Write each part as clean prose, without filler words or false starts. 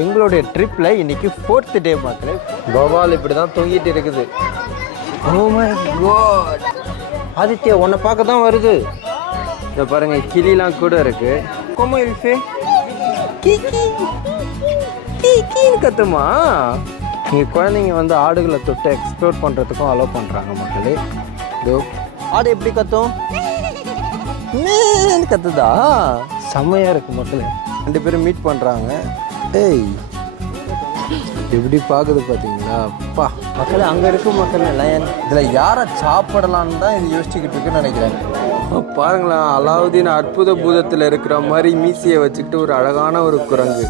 எங்களுடைய ட்ரிப்பில் இன்னைக்கு 4th டே மக்களே. வவ்வால் இப்படி தான் தொங்கிட்டு இருக்குது. ஓ மை காட், ஆதித்யா உன்னை பார்க்க தான் வருது. இதை பாருங்க, கிளிலாம் கூட இருக்கு. கோமயில்ஃபே கத்துமா. இங்கே குழந்தைங்க வந்து ஆடுகளை தொட்டு எக்ஸ்ப்ளோர் பண்ணுறதுக்கும் அலோவ் பண்ணுறாங்க மக்களே. இதோ ஆடு எப்படி கத்தும், கத்துதா, செம்மையாக இருக்கு மக்களே. 2 பேரும் மீட் பண்ணுறாங்க. ஏய் எப்படி பார்க்குது பார்த்தீங்களா அப்பா. மக்களே அங்கே இருக்கும் மக்கள் லயன். இதில் யாரை சாப்பிடலான்னு தான் இது யோசிச்சுக்கிட்டு இருக்குன்னு நினைக்கிறேன். பாருங்களேன், அலாவுதீன் அற்புத பூதத்தில் இருக்கிற மாதிரி மீசியை வச்சுக்கிட்டு ஒரு அழகான ஒரு குரங்கு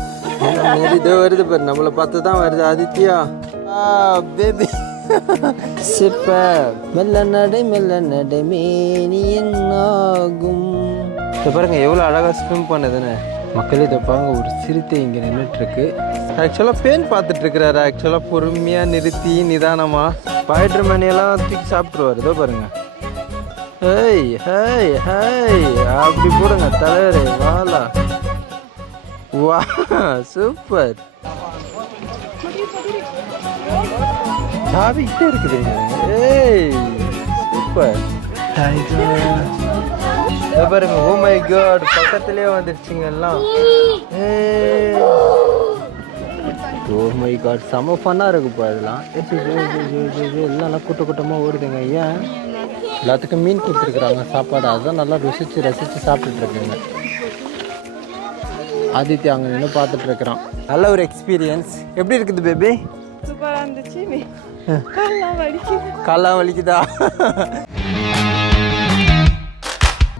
இதோ வருது பாரு, நம்மளை பார்த்து தான் வருது. Aditya baby super. மெல்ல நடை மேனி என்னாகும். இதை பாருங்க எவ்வளோ அழகாக ஸ்விம் பண்ணுதுன்னு மக்கள். இதை பாருங்க, ஒரு சிறுத்தை இங்கே நின்றுட்டுருக்கு. ஆக்சுவலாக பேன் பார்த்துட்டு இருக்கிறாரு. ஆக்சுவலாக பொறுமையாக நிறுத்தி நிதானமாக ஸ்பைடர்மேனியெல்லாம் தூக்கி சாப்பிட்ருவார். இதோ பாருங்க. ஹேய் ஹேய் ஹேய் அப்படி போடுங்க தலைவரே. வாலா வா சூப்பர். சாவிக்கிட்டே இருக்குதுங்க. ஏய் சூப்பர் பாருங்க. ஓ மை காட், பக்கத்துலேயே வந்துருச்சுங்க எல்லாம். ஓ மை காட், செம ஃபன்னாக இருக்குப்பா இதெல்லாம். எல்லாம் கூட்டமாக ஓடுதுங்க. ஏன் எல்லாத்துக்கும் மீன் கொடுத்துருக்குறாங்க சாப்பாடு, அதுதான் நல்லா ரசித்து சாப்பிட்டுட்டு இருக்குங்க. ஆதித்யா அங்கே நின்று பார்த்துட்டு இருக்கிறான். நல்ல ஒரு எக்ஸ்பீரியன்ஸ். எப்படி இருக்குது பேபி? சூப்பராக இருந்துச்சு. கால்லாம் வலிக்குதா?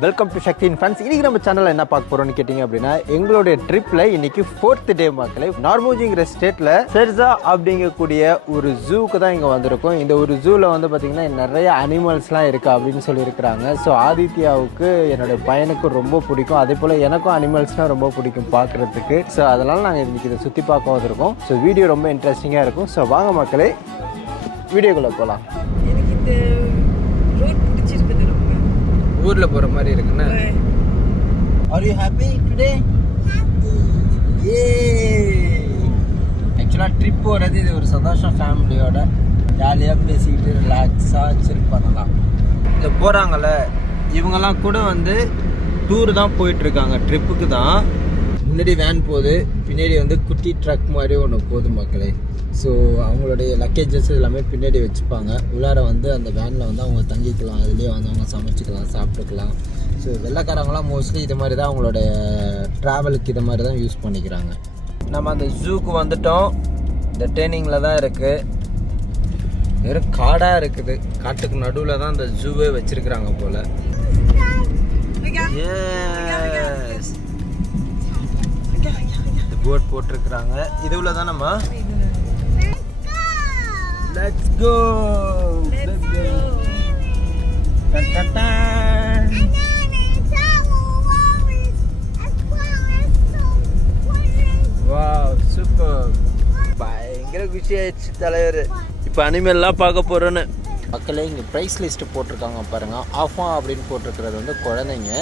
Welcome to Sakthi funs. இன்னைக்கு நம்ம சேனலில் என்ன பார்க்க போகிறோம்னு கேட்டிங்க அப்படின்னா, எங்களுடைய ட்ரிப்பில் இன்னைக்கு 4th டே மக்களே. நார்மோஜிங்கிற ஸ்டேட்டில் செர்சா அப்படிங்கக்கூடிய ஒரு ஜூக்கு தான் இங்கே வந்திருக்கோம். இந்த ஒரு ஜூவில் வந்து பார்த்திங்கன்னா நிறைய அனிமல்ஸ்லாம் இருக்குது அப்படின்னு சொல்லியிருக்கிறாங்க. ஸோ ஆதித்யாவுக்கு என்னோடய பையனுக்கு ரொம்ப பிடிக்கும், அதே போல் எனக்கும் அனிமல்ஸ்னால் ரொம்ப பிடிக்கும் பார்க்குறதுக்கு. ஸோ அதனால் நாங்கள் இன்றைக்கி இதை சுற்றி பார்க்க வந்திருக்கோம். ஸோ வீடியோ ரொம்ப இன்ட்ரெஸ்டிங்காக இருக்கும். ஸோ வாங்க மக்களே, வீடியோக்குள்ளே போகலாம். எனக்கு இந்த ரோட் பிடிச்சிருக்குது. ஊரில் போகிற மாதிரி இருக்குண்ணா. Are you happy today? ஆக்சுவலாக ட்ரிப் போகிறது இது ஒரு சந்தோஷம். ஃபேமிலியோட ஜாலியாக பேசிக்கிட்டு ரிலாக்ஸாக சில் பண்ணலாம். இங்கே போகிறாங்கள்ல இவங்கெல்லாம் கூட வந்து டூர் தான் போயிட்டுருக்காங்க, ட்ரிப்புக்கு தான். முன்னாடி வேன் போகுது, பின்னாடி வந்து குட்டி ட்ரக் மாதிரி ஒன்று போகுது மக்களே. ஸோ அவங்களுடைய லக்கேஜஸ் எல்லாமே பின்னாடி வச்சுப்பாங்க. உள்ளார வந்து அந்த வேனில் வந்து அவங்க தங்கிக்கலாம், அதுலேயே வந்து அவங்க சமைச்சிக்கலாம், சாப்பிட்டுக்கலாம். ஸோ வெள்ளைக்காரங்களாம் மோஸ்ட்லி இது மாதிரி தான் அவங்களோட ட்ராவலுக்கு இது மாதிரி தான் யூஸ் பண்ணிக்கிறாங்க. நம்ம அந்த ஜூக்கு வந்துட்டோம். இந்த ட்ரெயினிங்கில் தான் இருக்குது. வெறும் காடாக இருக்குது. காட்டுக்கு நடுவில் தான் அந்த ஜூவே வச்சுருக்குறாங்க போல். போட் போட்டிருக்கிறாங்க. இதுவில் தான் நம்ம Let's go. Let's go. Wow, super. பயங்கர குஷி ஆயிடுச்சு தலைவர். இப்போ அனிமல்லாம் பார்க்க போகிறோன்னு மக்களே. இங்கே ப்ரைஸ் லிஸ்ட்டு போட்டிருக்காங்க பாருங்கள். ஆஃபா அப்படின்னு போட்டிருக்கிறது வந்து குழந்தைங்க.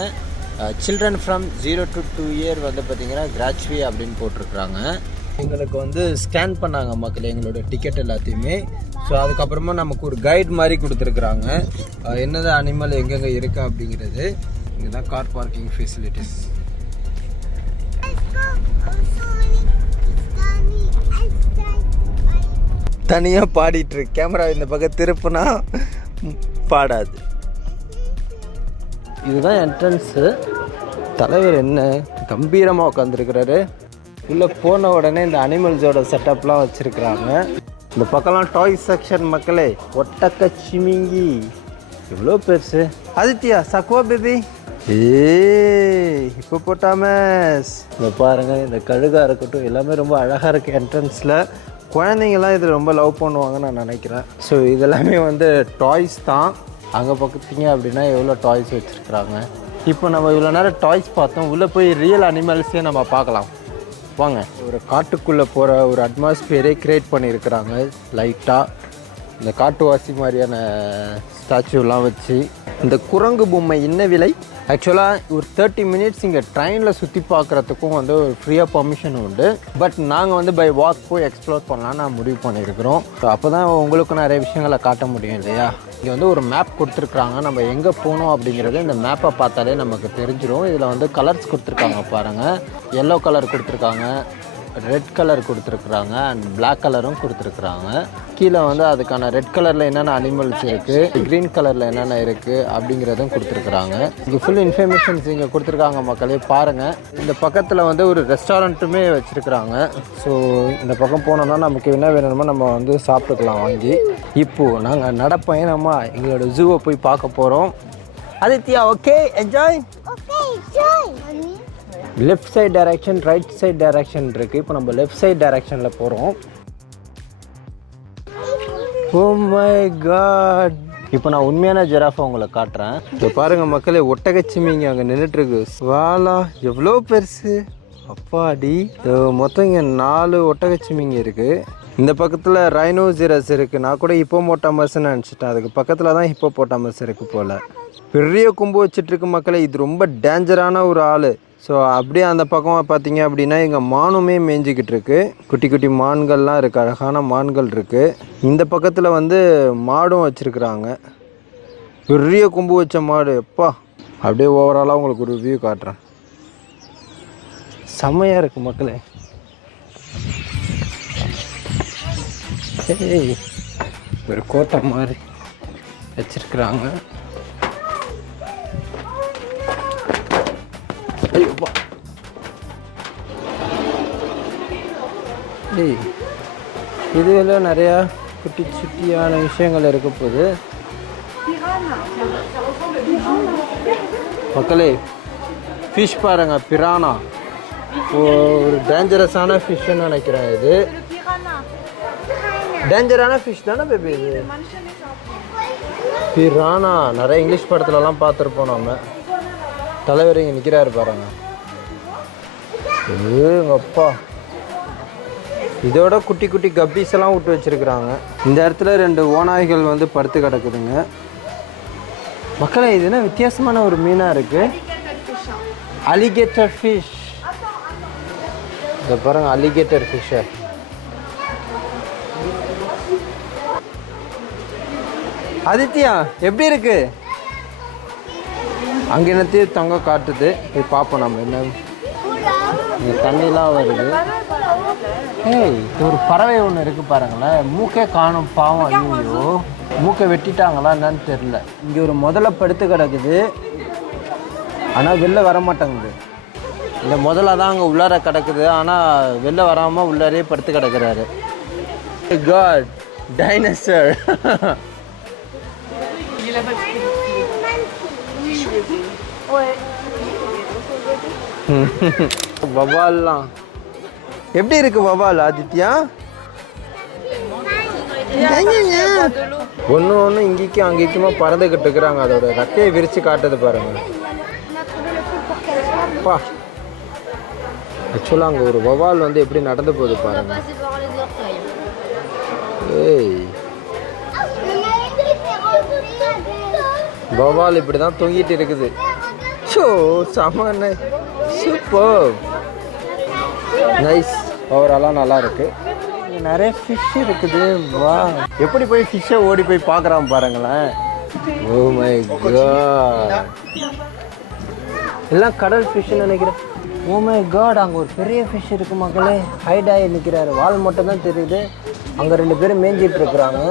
சில்ட்ரன் ஃப்ரம் 0 to 2 year வந்து பார்த்திங்கன்னா கிராச்சுவி அப்படின்னு போட்டிருக்கிறாங்க. எங்களுக்கு வந்து ஸ்கேன் பண்ணாங்க மக்கள் எங்களோட டிக்கெட் எல்லாத்தையுமே. ஸோ அதுக்கப்புறமா நமக்கு ஒரு கைட் மாதிரி கொடுத்துருக்குறாங்க, என்னதான் அனிமல் எங்கெங்கே இருக்கா அப்படிங்கிறது. இங்கே தான் கார் பார்க்கிங் ஃபெசிலிட்டிஸ். தனியாக பாடிட்டுருக்கு. கேமரா இந்த பக்கம் திருப்புனா பாடாது. இதுதான் என்ட்ரன்ஸு. தலைவர் என்ன கம்பீரமாக உட்காந்துருக்கிறாரு. உள்ளே போன உடனே இந்த அனிமல்ஸோட செட்டப்லாம் வச்சுருக்குறாங்க. இந்த பக்கம்லாம் டாய்ஸ் செக்ஷன் மக்களே. ஒட்டக்க சிமிங்கி எவ்வளோ பெருசு. ஆதித்யா சக்குவா பேபி. இப்போ போட்டாமஸ். இந்த பாருங்கள், இந்த கழுகாக இருக்கட்டும் எல்லாமே ரொம்ப அழகாக இருக்குது. என்ட்ரன்ஸில் குழந்தைங்கள்லாம் இது ரொம்ப லவ் பண்ணுவாங்கன்னு நான் நினைக்கிறேன். ஸோ இதெல்லாமே வந்து டாய்ஸ் தான். அங்கே பக்கத்துங்க அப்படின்னா எவ்வளோ டாய்ஸ் வச்சுருக்குறாங்க. இப்போ நம்ம இவ்வளோ நேரம் டாய்ஸ் பார்த்தோம். உள்ளே போய் ரியல் அனிமல்ஸையும் நம்ம பார்க்கலாம் வாங்க. ஒரு காட்டுக்குள்ளே போகிற ஒரு அட்மாஸ்பியரே க்ரியேட் பண்ணியிருக்கிறாங்க லைட்டாக. இந்த காட்டுவாசி மாதிரியான ஸ்டாச்சுலாம் வச்சு. இந்த குரங்கு பொம்மை என்ன விலை? ஆக்சுவலாக ஒரு 30 மினிட்ஸ் இங்கே ட்ரெயினில் சுற்றி பார்க்குறதுக்கும் வந்து ஒரு ஃப்ரீயாக பர்மிஷன் உண்டு. பட் நாங்கள் வந்து பை வாக் போய் எக்ஸ்ப்ளோர் பண்ணலான்னு நான் முடிவு பண்ணியிருக்கிறோம். ஸோ அப்போ தான் உங்களுக்கும் நிறைய விஷயங்களை காட்ட முடியும் இல்லையா. இங்கே வந்து ஒரு மேப் கொடுத்துருக்குறாங்க. நம்ம எங்கே போகணும் அப்படிங்கிறது இந்த மேப்பை பார்த்தாலே நமக்கு தெரிஞ்சிடும். இதில் வந்து கலர்ஸ் கொடுத்துருக்காங்க பாருங்கள். எல்லோ கலர் கொடுத்துருக்காங்க, ரெட் கலர் கொடுத்துருக்குறாங்க அண்ட் பிளாக் கலரும் கொடுத்துருக்குறாங்க. கீழே வந்து அதுக்கான ரெட் கலரில் என்னென்ன அனிமல்ஸ் இருக்குது, க்ரீன் கலரில் என்னென்ன இருக்குது அப்படிங்கிறதும் கொடுத்துருக்குறாங்க. இங்கே ஃபுல் இன்ஃபர்மேஷன்ஸ் இங்கே கொடுத்துருக்காங்க மக்களே பாருங்கள். இந்த பக்கத்தில் வந்து ஒரு ரெஸ்டாரண்ட்டுமே வச்சுருக்குறாங்க. ஸோ இந்த பக்கம் போனோம்னா நமக்கு என்ன வேணுமோ நம்ம வந்து சாப்பிட்டுக்கலாம் வாங்கி. இப்போது நாங்கள் நடப்பயணமாக எங்களோட ஜூவை போய் பார்க்க போகிறோம். Aditya okay enjoy. Left side direction, right side direction இருக்குது. இப்போ நம்ம லெஃப்ட் சைட் டைரக்ஷனில் போகிறோம். ஓ மை காட், இப்போ நான் உண்மையான ஜிராஃபை உங்களை காட்டுறேன். இப்போ பாருங்கள் மக்களே, ஒட்டகச்சிமிங்க அங்கே நின்றுட்டுருக்கு. வாலா எவ்வளோ பெருசு அப்பாடி. மொத்தம் இங்கே 4 ஒட்டகச்சிமிங்க இருக்குது. இந்த பக்கத்தில் ரைனோசிரஸ் இருக்குது. நான் கூட ஹிப்போபோட்டாமஸ்ன்னு நினச்சிட்டேன். அதுக்கு பக்கத்தில் தான் ஹிப்போபோட்டாமஸ் இருக்குது போல். பெரிய கொம்பு வச்சிட்ருக்கு மக்களே. இது ரொம்ப டேஞ்சரான ஒரு ஆள். ஸோ அப்படியே அந்த பக்கம் பார்த்தீங்க அப்படின்னா எங்கள் மானுமே மேய்ஞ்சிக்கிட்டு இருக்கு. குட்டி குட்டி மான்கள்லாம் இருக்குது, அழகான மான்கள் இருக்குது. இந்த பக்கத்தில் வந்து மாடும் வச்சுருக்குறாங்க. பெரிய கொம்பு வச்ச மாடு எப்பா. அப்படியே ஓவராலாக உங்களுக்கு ஒரு வியூ காட்டுறேன். செம்மையாக இருக்குது மக்களே. ஏய், ஒரு கோட்டை மாதிரி வச்சிருக்கிறாங்க. ஐயோப்பா. ஏய், இதுல நிறையா குட்டி சுட்டியான விஷயங்கள் இருக்க போகுது மக்களே. ஃபிஷ் பாருங்க, பிரானா. ஒரு டேஞ்சரஸான ஃபிஷ்ஷுன்னு நினைக்கிறேன். இது டேஞ்சரான ஃபிஷ் தானே பேபி இது? பிரானா நிறைய இங்கிலீஷ் படத்துலலாம் பார்த்துருப்போம் நம்ம. தலைவர் இங்கே நிற்கிறாரு பாருங்க. அப்பா, இதோட குட்டி குட்டி கப்பீஸ் எல்லாம் விட்டு வச்சிருக்கிறாங்க. இந்த இடத்துல 2 ஓநாய்கள் வந்து படுத்து கிடக்குதுங்க மக்களே. இது என்ன வித்தியாசமான ஒரு மீனாக இருக்கு. Alligator fish. இதை பாருங்க, அலிகேட்டர் ஃபிஷ்ஷை. ஆதித்யா எப்படி இருக்கு? அங்கே என்னத்தையும் தங்க காட்டுது. போய் பார்ப்போம் நம்ம என்ன. இங்கே தண்ணிலாம் வருது. ஏய், ஒரு பறவை ஒன்று இருக்குது பாருங்களேன். மூக்கே காணும் பாவம். ஐயோ, மூக்கை வெட்டிட்டாங்களா என்னன்னு தெரில. இங்கே ஒரு முதல்ல படுத்து கிடக்குது, ஆனால் வெளில வர மாட்டேங்குது. இந்த முதல்ல தான் அங்கே உள்ளார கிடக்குது, ஆனால் வெளில வராமல் உள்ளாரே படுத்து கிடக்குறாரு. God, dinosaur. வவால்லாம் எப்படி இருக்கு வவால் ஆதித்யா? ஒன்று இங்கேக்கும் அங்கேக்குமா பறந்துக்கிட்டு இருக்கிறாங்க. அதோட ரெக்கையை விரித்து காட்டுது பாருங்க. பா, ஆக்சுவலாக அங்கே ஒரு வவால் வந்து எப்படி நடந்து போகுது பாருங்க. ஏய், வவால் இப்படி தான் தொங்கிட்டு இருக்குது. ஸோ சாமான சூப்பர் நைஸ். ஓவராலாக நல்லா இருக்கு. இங்கே நிறைய ஃபிஷ் இருக்குது. வா, எப்படி போய் ஃபிஷ்ஷை ஓடி போய் பார்க்குறான் பாருங்களேன். ஓ மை காட், எல்லாம் கடல் ஃபிஷ்ஷுன்னு நினைக்கிறேன். ஓ மை காட், அங்கே ஒரு பெரிய ஃபிஷ் இருக்கு மக்களே. ஹைட் ஆகி நிற்கிறாரு. வால் மட்டும் தான் தெரியுது. அங்கே 2 பேரும் மேய்ஞ்சிட்டு இருக்கிறாங்க.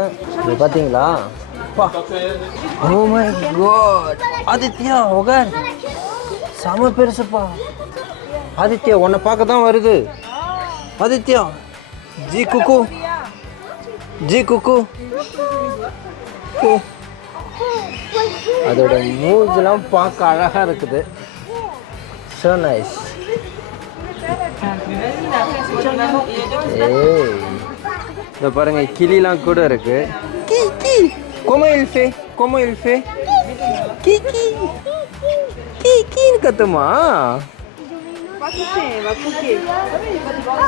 இது பார்த்தீங்களா? ஓ மை காட் ஆதித்யா, ஒகர் செம பெருசுப்பா. ஆதித்யா உன்னை பார்க்க தான் வருது. ஆதித்யா, ஜி குக்கு, ஜி குக்கு. அதோட மூவ்ஸ்லாம் பார்க்க அழகாக இருக்குது. So nice. ஏய், இதை பாருங்க, கிளிலாம் கூட இருக்கு. Comment il fait? Comment il fait? Kiki. Kiki கத்துமா? Va couper.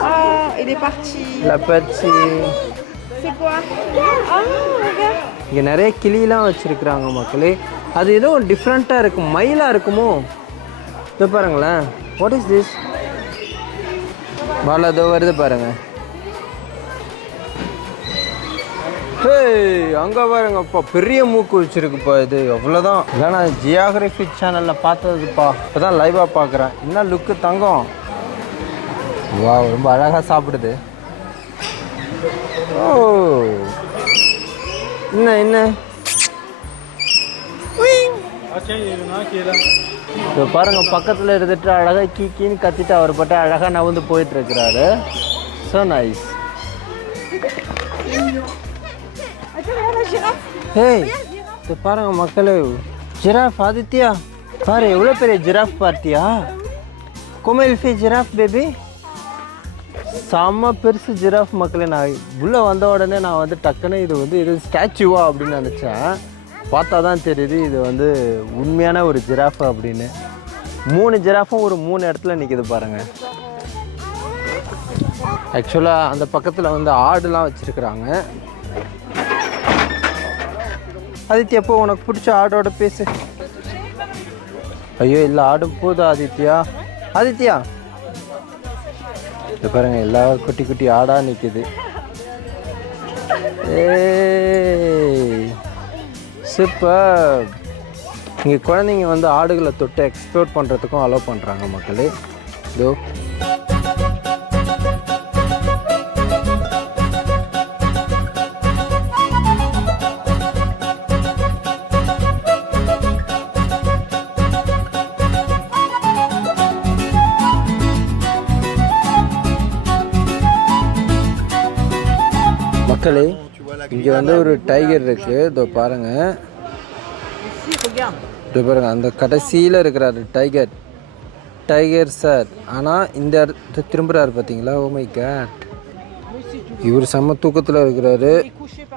Ah, il est parti. La partie. C'est quoi? Ah, regarde. இங்கே நிறைய கிளிலாம் வச்சுருக்குறாங்க மக்களே. அது ஏதோ டிஃப்ரெண்ட்டாக இருக்கும், மயிலாக இருக்குமோ? இது பாருங்களேன், வாட் இஸ் திஸ்? பாலா இதோ வருது பாருங்க. ஹே, அங்கே பாருங்கப்பா, பெரிய மூக்கு வச்சுருக்குப்பா. இது அவ்வளோதான். இல்லை, நான் ஜியாகிரபி சேனலில் பார்த்ததுப்பா, இப்போ தான் லைவாக பார்க்குறேன். என்ன லுக்கு தங்கம். வா, ரொம்ப அழகாக சாப்பிடுது. ஓ, என்ன இப்போ பாருங்க, பக்கத்தில் இருந்துட்டு அழகாக கீன்னு கத்திட்டு அவர் பட்ட அழகாக நவுந்து போயிட்டு இருக்கிறாரு. So nice. ஹேய், இப்போ பாருங்க மக்களே, ஜிராஃப். ஆதித்யா பாரு, எவ்வளோ பெரிய ஜிராஃப் பார்த்தியா? கோமெல்ஃபி ஜிராஃப் பேபி, செம்ம பெருசு ஜிராஃப் மக்களே. நான் உள்ளே வந்த உடனே நான் வந்து டக்குன்னு இது ஸ்டாச்சுவா அப்படின்னு நினச்சேன். பார்த்தா தான் தெரியுது இது வந்து உண்மையான ஒரு ஜிராஃப் அப்படின்னு. 3 ஜிராஃபும் ஒரு 3 இடத்துல நிற்கிது பாருங்கள். ஆக்சுவலாக அந்த பக்கத்தில் வந்து ஆடுலாம் வச்சுருக்குறாங்க. ஆதித்யா, எப்போ உனக்கு பிடிச்ச ஆடோட பேசு. ஐயோ, இல்லை, ஆடு போதும் ஆதித்யா. ஆதித்யா இது பாருங்க, எல்லா குட்டி குட்டி ஆடாக நிற்குது. சூப்பர். இங்கே குழந்தைங்க வந்து ஆடுகளை தொட்டு எக்ஸ்ப்ளோர் பண்ணுறதுக்கும் அலோவ் பண்ணுறாங்க மக்களே. இதோ மக்களே, இங்கே வந்து ஒரு டைகர் இருக்குது. இதோ பாருங்கள், இதோ பாருங்கள், அந்த கடைசியில் இருக்கிறாரு டைகர் சார். ஆனால் இந்த இடத்த திரும்புகிறாரு பார்த்தீங்களா? ஓ மை காட், இவர் செம்ம தூக்கத்தில் இருக்கிறாரு.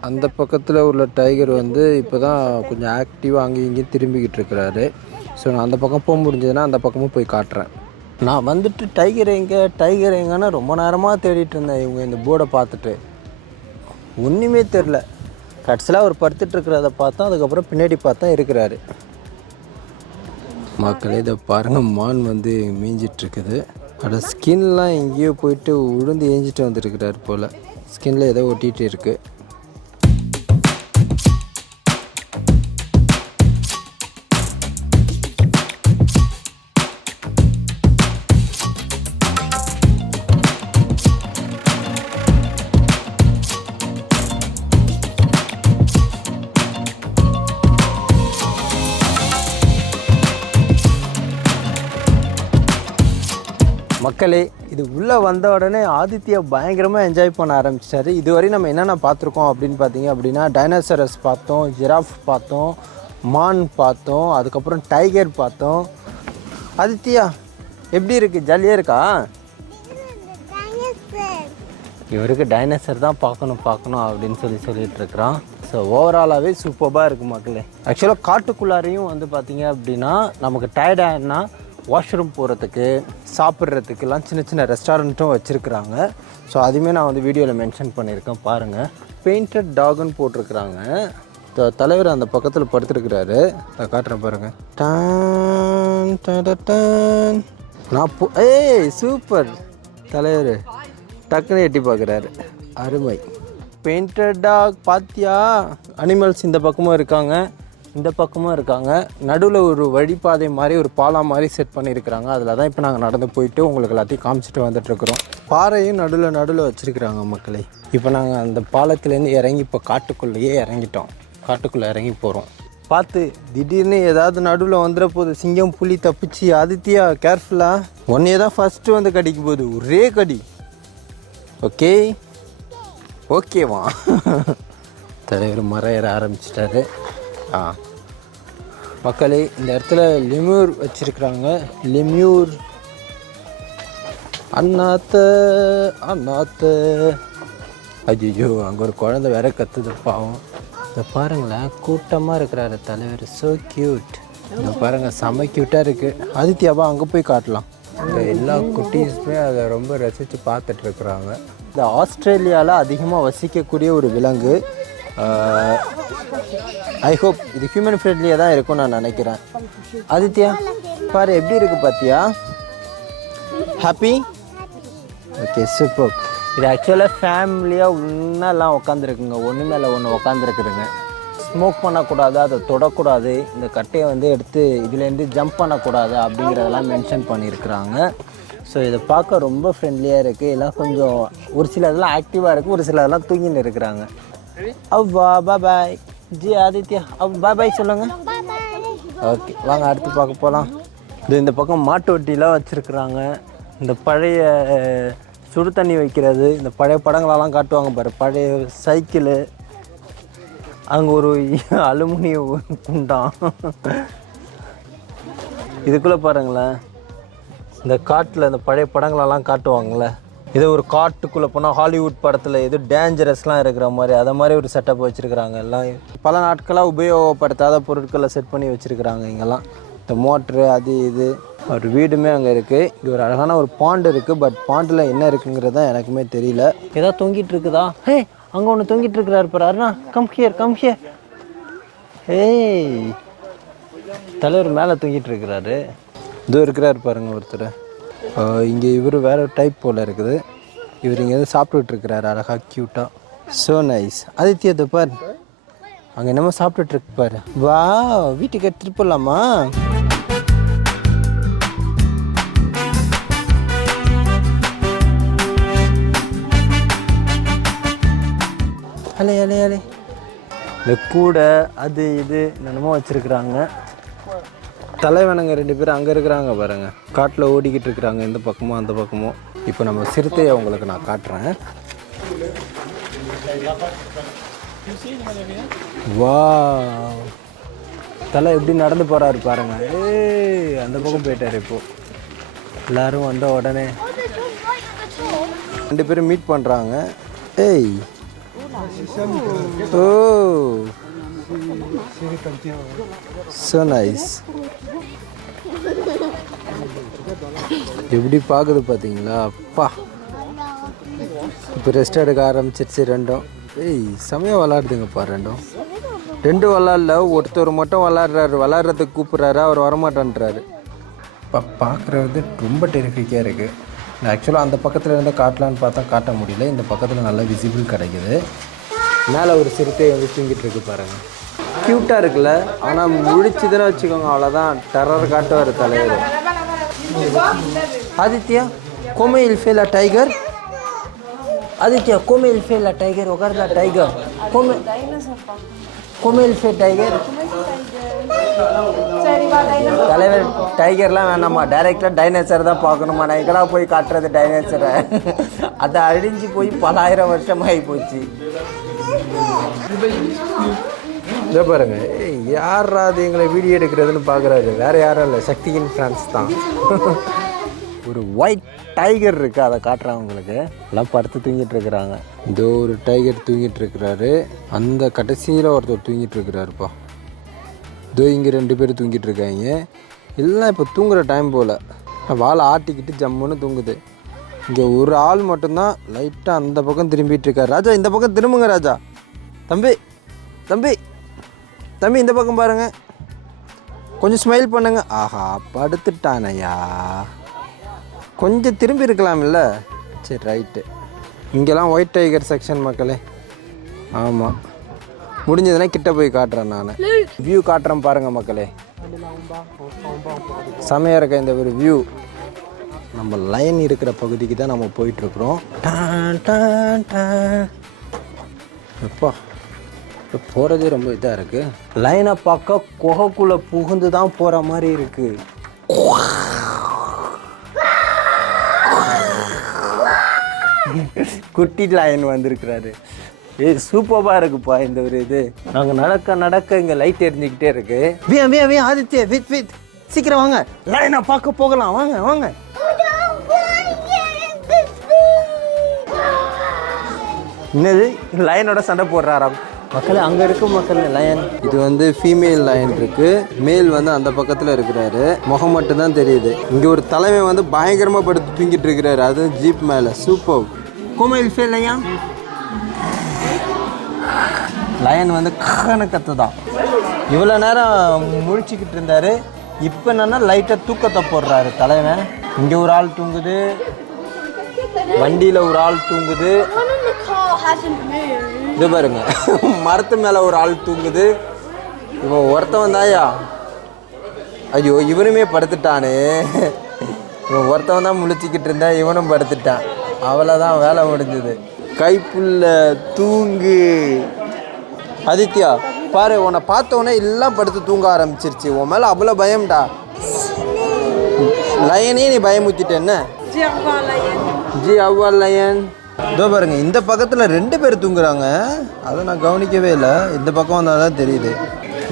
அந்த பக்கத்தில் உள்ள டைகர் வந்து இப்போ தான் கொஞ்சம் ஆக்டிவாக அங்கேயும் இங்கேயும் திரும்பிக்கிட்டு இருக்கிறாரு. ஸோ நான் அந்த பக்கம் போக முடிஞ்சதுன்னா அந்த பக்கமும் போய் காட்டுறேன். நான் வந்துட்டு டைகர் எங்கன்னு ரொம்ப நேரமாக தேடிட்டு இருந்தேன். இவங்க இந்த போர்டை பார்த்துட்டு ஒன்றுமே தெரில. கடைசியில் அவர் படுத்துட்ருக்கிறத பார்த்தா, அதுக்கப்புறம் பின்னாடி பார்த்தா இருக்கிறாரு. மக்களே, இதை பாருங்கள், மான் வந்து மீஞ்சிட்ருக்குது. அதோட ஸ்கின்லாம் எங்கேயோ போயிட்டு உழுந்து ஏஞ்சிட்டு வந்துருக்கிறாரு போல். ஸ்கின்னில் ஏதோ ஒட்டிகிட்டு இருக்குது. மக்களே, இது உள்ளே வந்த உடனே ஆதித்யா பயங்கரமாக என்ஜாய் பண்ண ஆரம்பிச்சிட்டாரு. இதுவரை நம்ம என்னென்ன பார்த்துருக்கோம் அப்படின்னு பார்த்தீங்க அப்படின்னா, டைனோசரஸ் பார்த்தோம், ஜிராஃப் பார்த்தோம், மான் பார்த்தோம், அதுக்கப்புறம் டைகர் பார்த்தோம். ஆதித்யா எப்படி இருக்குது? ஜாலியாக இருக்கா? இவருக்கு டைனோசர் தான் பார்க்கணும் அப்படின்னு சொல்லிட்டு இருக்கிறான். ஸோ ஓவராலாகவே சூப்பராக இருக்குது மக்களே. ஆக்சுவலாக காட்டுக்குள்ளாரையும் வந்து பார்த்தீங்க அப்படின்னா, நமக்கு டயர்டாகினா வாஷ்ரூம் போகிறதுக்கு, சாப்பிட்றதுக்கெல்லாம் சின்ன சின்ன ரெஸ்டாரண்ட்டும் வச்சுருக்குறாங்க. ஸோ அதுவுமே நான் வந்து வீடியோவில் மென்ஷன் பண்ணியிருக்கேன் பாருங்கள். பெயிண்டட் டாகுன்னு போட்டிருக்குறாங்க. தலைவர் அந்த பக்கத்தில் படுத்துருக்கிறாரு. அதை காட்டுறேன் பாருங்கள். நான் ஏய் சூப்பர். தலைவர் டக்குன்னு எட்டி பார்க்குறாரு. அருமை. பெயிண்டட் டாக் பாத்தியா? அனிமல்ஸ் இந்த பக்கமும் இருக்காங்க, இந்த பக்கமும் இருக்காங்க. நடுவில் ஒரு வழிபாதை மாதிரி, ஒரு பாலம் மாதிரி செட் பண்ணியிருக்கிறாங்க. அதில் தான் இப்போ நாங்கள் நடந்து போயிட்டு உங்களுக்கு எல்லாத்தையும் காமிச்சிட்டு வந்துட்டுருக்குறோம். பாறையும் நடுவில் வச்சுருக்குறாங்க மக்களே. இப்போ நாங்கள் அந்த பாலத்துலேருந்து இறங்கி இப்போ காட்டுக்குள்ளேயே இறங்கிட்டோம். காட்டுக்குள்ளே இறங்கி போகிறோம். பார்த்து, திடீர்னு ஏதாவது நடுவில் வந்துட போகுது. சிங்கம் புலி தப்பிச்சு. ஆதித்யா கேர்ஃபுல்லாக, ஒன்னே தான் ஃபஸ்ட்டு வந்து கடிக்க போகுது. ஒரே கடி. ஓகேவா? தலைவர் மரம் ஏற ஆரம்பிச்சிட்டாரு. மக்களே, இந்த இடத்துல லெம்யூர் வச்சிருக்கிறாங்க. லெம்யூர் அண்ணாத்த. ஐயோ, அங்கே ஒரு குழந்தை வேற கத்துது பாவம். இதை பாருங்களேன், கூட்டமாக இருக்கிறாரு தலைவர். So cute. இங்கே பாருங்கள், செம்ம க்யூட்டாக இருக்குது. ஆதித்யாவா அங்கே போய் காட்டலாம். இந்த எல்லா குட்டீஸுமே அதை ரொம்ப ரசித்து பார்த்துட்ருக்குறாங்க. இந்த ஆஸ்திரேலியாவில் அதிகமாக வசிக்கக்கூடிய ஒரு விலங்கு. ஐ ஹோப் இது ஹியூமன் ஃப்ரெண்ட்லியாக தான் இருக்கும்னு நான் நினைக்கிறேன். ஆதித்யா பாரு எப்படி இருக்கு பார்த்தியா? ஹாப்பி? Okay super. இது ஆக்சுவலாக ஃபேமிலியாக ஒன்றெல்லாம் உட்காந்துருக்குங்க, ஒன்று மேலே ஒன்று உட்காந்துருக்குதுங்க. ஸ்மோக் பண்ணக்கூடாது, அதை தொடக்கூடாது, இந்த கட்டையை வந்து எடுத்து இதுலேருந்து ஜம்ப் பண்ணக்கூடாது அப்படிங்கிறதெல்லாம் மென்ஷன் பண்ணியிருக்கிறாங்க. ஸோ இதை பார்க்க ரொம்ப ஃப்ரெண்ட்லியாக இருக்குது. எல்லாம் கொஞ்சம் ஒரு சில இதெல்லாம் ஆக்டிவாக இருக்குது, ஒரு சில இதெல்லாம் தூங்கின்னு இருக்கிறாங்க. அவ்வா பாய் ஜி ஆதித்யா பாய் சொல்லுங்கள். ஓகே வாங்க அடுத்து பார்க்க போகலாம். இந்த பக்கம் மாட்டு வட்டிலாம் வச்சுருக்குறாங்க. இந்த பழைய சுடு தண்ணி வைக்கிறது, இந்த பழைய படங்களெல்லாம் காட்டுவாங்க பாரு, பழைய சைக்கிளு, அங்கே ஒரு அலுமினிய குண்டான். இதுக்குள்ளே பாருங்களேன், இந்த காட்டில் இந்த பழைய படங்களெல்லாம் காட்டுவாங்கள்ல, ஏதோ ஒரு காட்டுக்குள்ளே போனால் ஹாலிவுட் படத்தில் ஏதோ டேஞ்சரஸ்லாம் இருக்கிற மாதிரி அதை மாதிரி ஒரு செட்டப் வச்சுருக்குறாங்க. எல்லாம் பல நாட்களாக உபயோகப்படுத்தாத பொருட்களை செட் பண்ணி வச்சுருக்குறாங்க இங்கெல்லாம். இந்த மோட்ரு அது இது ஒரு வீடுமே அங்கே இருக்குது. இங்கே ஒரு அழகான ஒரு பாண்டு இருக்குது. பட் பாண்டில் என்ன இருக்குங்கிறது தான் எனக்குமே தெரியல. ஏதோ தொங்கிட்டு இருக்குதா? ஹே அங்கே ஒன்று தொங்கிட்டு இருக்கிறாரு பாரு அருணா. Come here. ஏய் தலைவர் மேலே தொங்கிட்டு இருக்கிறாரு. இதோ இருக்கிறாரு பாருங்க ஒருத்தர். இங்கே இவர் வேறு டைப் போல் இருக்குது. இவர் இங்கே எதுவும் சாப்பிட்டுட்ருக்கிறாரு அழகாக க்யூட்டாக. So nice. ஆதித்யத்தை பார் அங்கே என்னமோ சாப்பிட்டுட்ருக்கு பாரு. வா வீட்டுக்கு எடுத்துகிட்டு போகலாமா? அலே இந்த கூடை அது இது என்னென்னமோ வச்சுருக்குறாங்க. தலைவனுங்க 2 பேரும் அங்கே இருக்கிறாங்க பாருங்க, காட்டில் ஓடிக்கிட்டு இருக்கிறாங்க இந்த பக்கமும் அந்த பக்கமும். இப்போ நம்ம சிறுத்தையை உங்களுக்கு நான் காட்டுறேன். வா தலை எப்படி நடந்து போகிறாரு பாருங்க. அந்த பக்கம் போயிட்டார். இப்போது எல்லோரும் வந்த உடனே 2 பேரும் மீட் பண்ணுறாங்க. ஏய் ஓ so nice. எப்படி பார்க்குது பார்த்தீங்களா? அப்பா இப்போ ரெஸ்ட் எடுக்க ஆரம்பிச்சிருச்சு ரெண்டும். ஏய் செமையாக விளாடுதுங்கப்பா ரெண்டும் விளாட்ல. ஒருத்தர் மட்டும் விளாட்றதுக்கு கூப்பிட்றாரு, அவர் வரமாட்டேன்றாரு. இப்போ பார்க்குறது ரொம்ப டெரிஃபிக்காக இருக்குது. ஆக்சுவலாக அந்த பக்கத்தில் இருந்து காட்டலான்னு பார்த்தா காட்ட முடியல. இந்த பக்கத்தில் நல்லா விசிபிள் கிடைக்குது. மேலே ஒரு சிறுத்தை வந்து தூங்கிட்டு இருக்கு பாருங்கள். க்யூட்டாக இருக்குல்ல, ஆனால் முடிச்சுதுன்னு வச்சுக்கோங்க அவ்வளோதான், டெரர் காட்டுவார் தலைவர். ஆதித்யா கோமே இல் ஃபே லா டைகர். ஆதித்யா கோமே இல் ஃபே லா டைகர் உகர் லா டைகர் கோமே இல் ஃபே டைகர். தலைவர் டைகர்லாம் வேணாமா, டைரெக்டாக டைனோசர் தான் பார்க்கணுமா? நான் எங்கடா போய் காட்டுறது டைனோசரை? அதை அழிஞ்சு போய் பல ஆயிரம் வருஷமாகி போச்சு. இதை பாருங்க, யாராவது எங்களை வீடியோ எடுக்கிறதுன்னு பார்க்குறாரு. வேறு யாரும் இல்லை, சக்தியின் ஃப்ரான்ஸ் தான். ஒரு ஒயிட் டைகர் இருக்குது, அதை காட்டுறவங்களுக்கு எல்லாம் படுத்து தூங்கிட்டு இருக்கிறாங்க. இந்த ஒரு டைகர் தூங்கிட்டு இருக்கிறாரு. அந்த கடைசியில் ஒருத்தர் தூங்கிட்டு இருக்கிறாருப்பா. இதோ இங்கே 2 பேர் தூங்கிட்டு இருக்காங்க. எல்லாம் இப்போ தூங்குகிற டைம் போல் வாழை ஆட்டிக்கிட்டு ஜம்முன்னு தூங்குது. இங்கே ஒரு ஆள் மட்டும்தான் லைட்டாக அந்த பக்கம் திரும்பிட்டு இருக்காரு. ராஜா இந்த பக்கம் திரும்புங்க ராஜா. தம்பி இந்த பக்கம் பாருங்க, கொஞ்சம் ஸ்மைல் பண்ணுங்க. ஆஹா படுத்துட்டானையா, கொஞ்சம் திரும்பி இருக்கலாம்ல. சரி ரைட்டு. இங்கெல்லாம் ஒயிட் டைகர் செக்ஷன் மக்களே. ஆமாம், முடிஞ்சதுன்னா கிட்ட போய் காட்டுறேன். நான் வியூ காட்டுறேன் பாருங்கள் மக்களே. செமையாக இருக்க இந்த ஒரு வியூ. நம்ம லைன் இருக்கிற பகுதிக்கு தான் நம்ம போயிட்டுருக்குறோம். எப்பா இப்போ போகிறதே ரொம்ப இதாக இருக்குது. லைனை பார்க்க குகைக்குள்ளே புகுந்து தான் போகிற மாதிரி இருக்குது. குட்டி லைன் வந்திருக்கிறாரு. சூப்பராக இருக்குப்பா இந்த ஒரு இது. நாங்கள் நடக்க இங்கே லைட் எரிஞ்சிக்கிட்டே இருக்கு. ஆதித்யா வித் சீக்கிரம் வாங்க, லைனை பார்க்க போகலாம். வாங்க என்னது லைனோட சண்டை போடுறாராம் மக்களே. அங்கே இருக்கு மக்கள் லயன். இது வந்து ஃபீமேல் லயன் இருக்கு, மேல் வந்து அந்த பக்கத்தில் இருக்கிறாரு. முகம் மட்டும்தான் தெரியுது. இங்கே ஒரு தலைமை வந்து பயங்கரமாக படுத்து தூங்கிட்டு இருக்கிறாரு, அதுவும் ஜீப் மேலே. சூப்பர். கோமைல் ஃபே லயன் லயன் வந்து கத்துதான். இவ்வளோ நேரம் முழிச்சுக்கிட்டு இருந்தார். இப்போ என்னன்னா லைட்டாக தூக்கத்தை போடுறாரு தலைவன். இங்கே ஒரு ஆள் தூங்குது, வண்டியில் ஒரு ஆள் தூங்குது. இது பாருங்க, மரத்து மேலே ஒரு ஆள் தூங்குது. இவன் ஒருத்தவன் தாயா. ஐயோ இவனுமே படுத்துட்டானே. இவன் ஒருத்தவன் தான் முழிச்சிக்கிட்டு இருந்தேன், இவனும் படுத்துட்டான். அவ்வளோதான், வேலை முடிஞ்சது. கைப்புள்ள தூங்கு. ஆதித்யா பாரு, உன்னை பார்த்தோன்னே எல்லாம் படுத்து தூங்க ஆரம்பிச்சிருச்சு. உன் மேலே அவ்வளோ பயம்டா. லயனே நீ பயமுத்திட்ட என்ன? ஜி அவ்வா லயன். இதோ பாருங்க, இந்த பக்கத்தில் 2 பேர் தூங்குறாங்க. அதை நான் கவனிக்கவே இல்லை. இந்த பக்கம் வந்தால் தான் தெரியுது.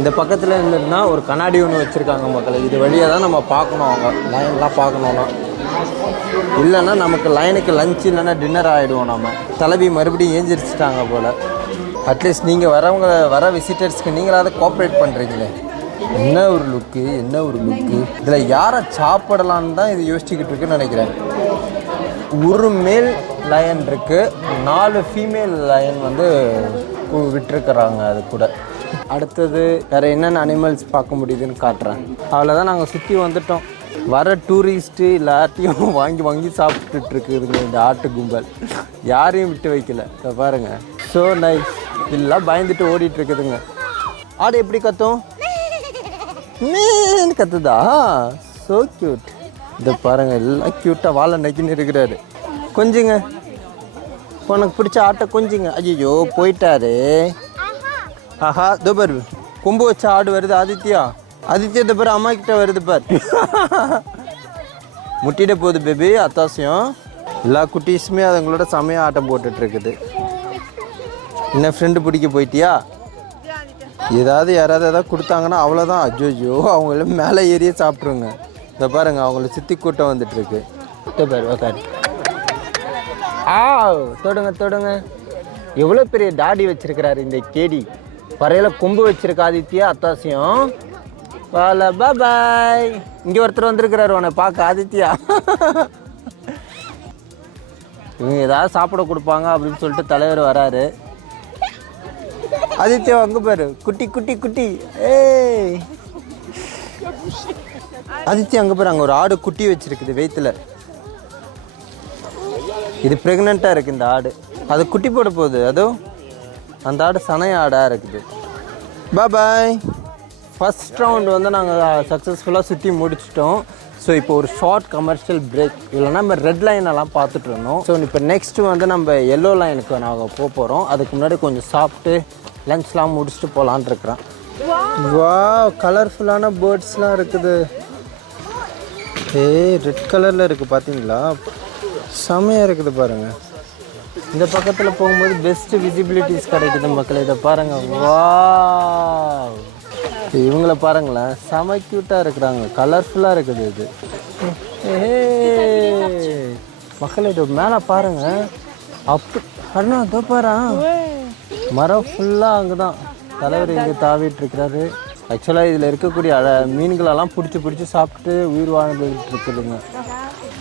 இந்த பக்கத்தில் இருந்ததுன்னா ஒரு கண்ணாடி ஒன்று வச்சுருக்காங்க மக்கள். இது வழியாக தான் நம்ம பார்க்கணும். அவங்க லைன்லாம் பார்க்கணுன்னா, இல்லைன்னா நமக்கு லைனுக்கு லஞ்ச் இல்லைன்னா டின்னர் ஆகிடுவோம். நம்ம தலைவி மறுபடியும் ஏஞ்சிருச்சிட்டாங்க போல். அட்லீஸ்ட் நீங்கள் வர விசிட்டர்ஸ்க்கு நீங்களாவது கோஆப்ரேட் பண்ணுறீங்களே. என்ன ஒரு லுக்கு, என்ன ஒரு லுக்கு. இதில் யாரை சாப்பிடலான்னு தான் இது யோசிச்சுக்கிட்டு இருக்குன்னு நினைக்கிறேன். ஒரு மேல் லயன் இருக்குது, 4 ஃபீமேல் லயன் வந்து விட்டுருக்குறாங்க. அது கூட அடுத்தது வேறு என்னென்ன அனிமல்ஸ் பார்க்க முடியுதுன்னு காட்டுறேன். அவ்வளோதான், நாங்கள் சுற்றி வந்துட்டோம். வர டூரிஸ்ட்டு எல்லாத்தையும் வாங்கி சாப்பிட்டுட்டு இருக்குதுங்க இந்த ஆட்டு கும்பல். யாரையும் விட்டு வைக்கல. இதை பாருங்கள், ஸோ நைஸ். எல்லாம் பயந்துட்டு ஓடிட்டு இருக்குதுங்க. ஆடு எப்படி கத்தும்? மீன் கத்துதா? So cute. இதை பாருங்கள், எல்லாம் க்யூட்டாக வாழை நக்கின்னு இருக்கிறாரு. கொஞ்சுங்க, உனக்கு பிடிச்ச ஆட்டை கொஞ்சுங்க. ஐயோ போயிட்டாரு. ஆஹா இதோ பாரு, கொம்பு வச்ச ஆடு வருது. ஆதித்யா இதை பாரு, அம்மா கிட்ட வருது பார். முட்டிட போகுது பேபி. அத்தாசியம் எல்லா குட்டீஸுமே அதுங்களோட செமையாக ஆட்டம் போட்டுட்ருக்குது. என்ன ஃப்ரெண்டு பிடிக்க போயிட்டியா? யாராவது எதாவது கொடுத்தாங்கன்னா அவ்வளோதான். அஜோஜோ அவங்கள மேலே ஏறியே சாப்பிட்ருங்க. இதை பாருங்கள், அவங்கள சுற்றி கூட்டம் வந்துட்டுருக்கு. இதை பாரு உக்காரு. தொடுங்க. எவ்வளோ பெரிய தாடி வச்சிருக்கிறாரு இந்த கேடி. பறையில் கொம்பு வச்சிருக்க ஆதித்யா. அத்தாசியம் வால பாய். இங்கே ஒருத்தர் வந்திருக்கிறாரு உன்னை பார்க்க ஆதித்யா. இவங்க ஏதாவது சாப்பிட கொடுப்பாங்க அப்படின்னு சொல்லிட்டு தலைவர் வராரு. ஆதித்யா அங்கே பாரு, குட்டி. ஏய் ஆதித்யா அங்கே பாரு, அங்கே ஒரு ஆடு குட்டி வச்சிருக்குது வயிற்றுல. இது ப்ரெக்னெண்ட்டாக இருக்குது இந்த ஆடு. அது குட்டி போட போகுது. அதோ அந்த ஆடு சனைய ஆடாக இருக்குது. பாய். ஃபஸ்ட் ரவுண்ட் வந்து நாங்கள் சக்ஸஸ்ஃபுல்லாக சுற்றி முடிச்சிட்டோம். ஸோ இப்போ ஒரு ஷார்ட் கமர்ஷியல் பிரேக். இல்லைனா நம்ம ரெட் லைனெல்லாம் பார்த்துட்டு இருந்தோம். ஸோ இப்போ நெக்ஸ்ட்டு வந்து நம்ம எல்லோ லைனுக்கு நாங்கள் போகிறோம். அதுக்கு முன்னாடி கொஞ்சம் சாப்பிட்டு லன்ச்லாம் முடிச்சுட்டு போகலான் இருக்கிறேன். வா கலர்ஃபுல்லான பேர்ட்ஸ்லாம் இருக்குது. ரெட் கலரில் இருக்குது பார்த்தீங்களா? செமையாக இருக்குது பாருங்கள். இந்த பக்கத்தில் போகும்போது பெஸ்ட்டு விசிபிலிட்டிஸ் கிடைக்குது மக்கள். இதை பாருங்கள். வா இவங்கள பாருங்களேன், செம க்யூட்டாக இருக்கிறாங்க. கலர்ஃபுல்லாக இருக்குது இது. மக்கள் இது மேலே பாருங்கள். அண்ணா இதோ பாரு, மரம் ஃபுல்லாக அங்கே தான் தலைவர் இங்கே தாவிட்டு இருக்கிறாரு. ஆக்சுவலாக இதில் இருக்கக்கூடிய மீன்களெல்லாம் பிடிச்சி சாப்பிட்டு உயிர் வாழ்ந்துட்டு இருக்குதுங்க.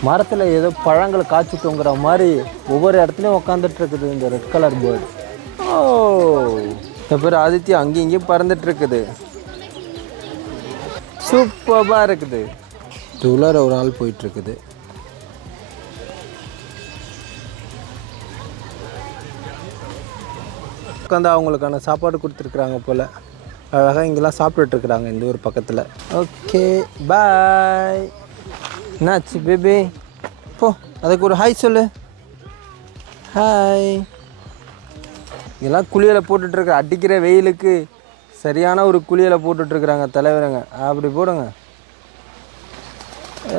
மரத்தில் ஏதோ பழங்களை காய்ச்சி தொங்குற மாதிரி ஒவ்வொரு இடத்துலையும் உட்காந்துட்டு இருக்குது இந்த ரெட் கலர் பேர்டு. இந்த பேர் ஆதித்யா அங்கேயும் இங்கேயும் பறந்துட்டு இருக்குது. சூப்பராக இருக்குது. உள்ளார ஒரு ஆள் போயிட்டுருக்குது. உட்காந்து அவங்களுக்கான சாப்பாடு கொடுத்துருக்குறாங்க போல். அழகாக இங்கெல்லாம் சாப்பிட்டுட்ருக்குறாங்க இந்த ஒரு பக்கத்தில். Okay bye. என்னாச்சு பேபி? போ அதுக்கு ஒரு ஹாய் சொல்லு. ஹாய். இதெல்லாம் குளியலை போட்டுட்ருக்க. அடிக்கிற வெயிலுக்கு சரியான ஒரு குளியலை போட்டுட்ருக்குறாங்க தலைவருங்க. அப்படி போடுங்க.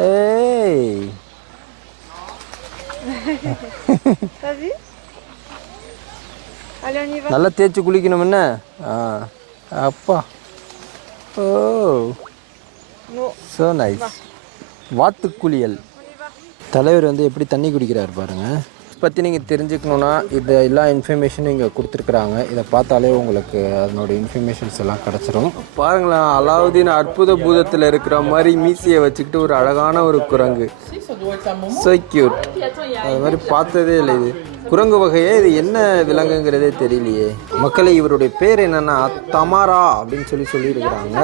ஏய் நல்லா தேய்ச்சி குளிக்கணும் என்ன? அப்பா ஓ ஸோ நைஸ். வாத்து குளியல். தலைவர் வந்து எப்படி தண்ணி குடிக்கிறார் பாருங்கள். பற்றி நீங்கள் தெரிஞ்சுக்கணுன்னா இது எல்லா இன்ஃபர்மேஷனும் இங்கே கொடுத்துருக்குறாங்க. இதை பார்த்தாலே உங்களுக்கு அதனோட இன்ஃபர்மேஷன்ஸ் எல்லாம் கிடச்சிரும். பாருங்களேன், அலாவுதீன் அற்புத பூதத்தில் இருக்கிற மாதிரி மீசியை வச்சுக்கிட்டு ஒரு அழகான ஒரு குரங்கு. So cute. அது மாதிரி பார்த்ததே இல்லை இது. குரங்கு வகையே இது என்ன விலங்குங்கிறதே தெரியலையே மக்களே. இவருடைய பேர் என்னன்னா தமாரா அப்படின்னு சொல்லியிருக்கிறாங்க.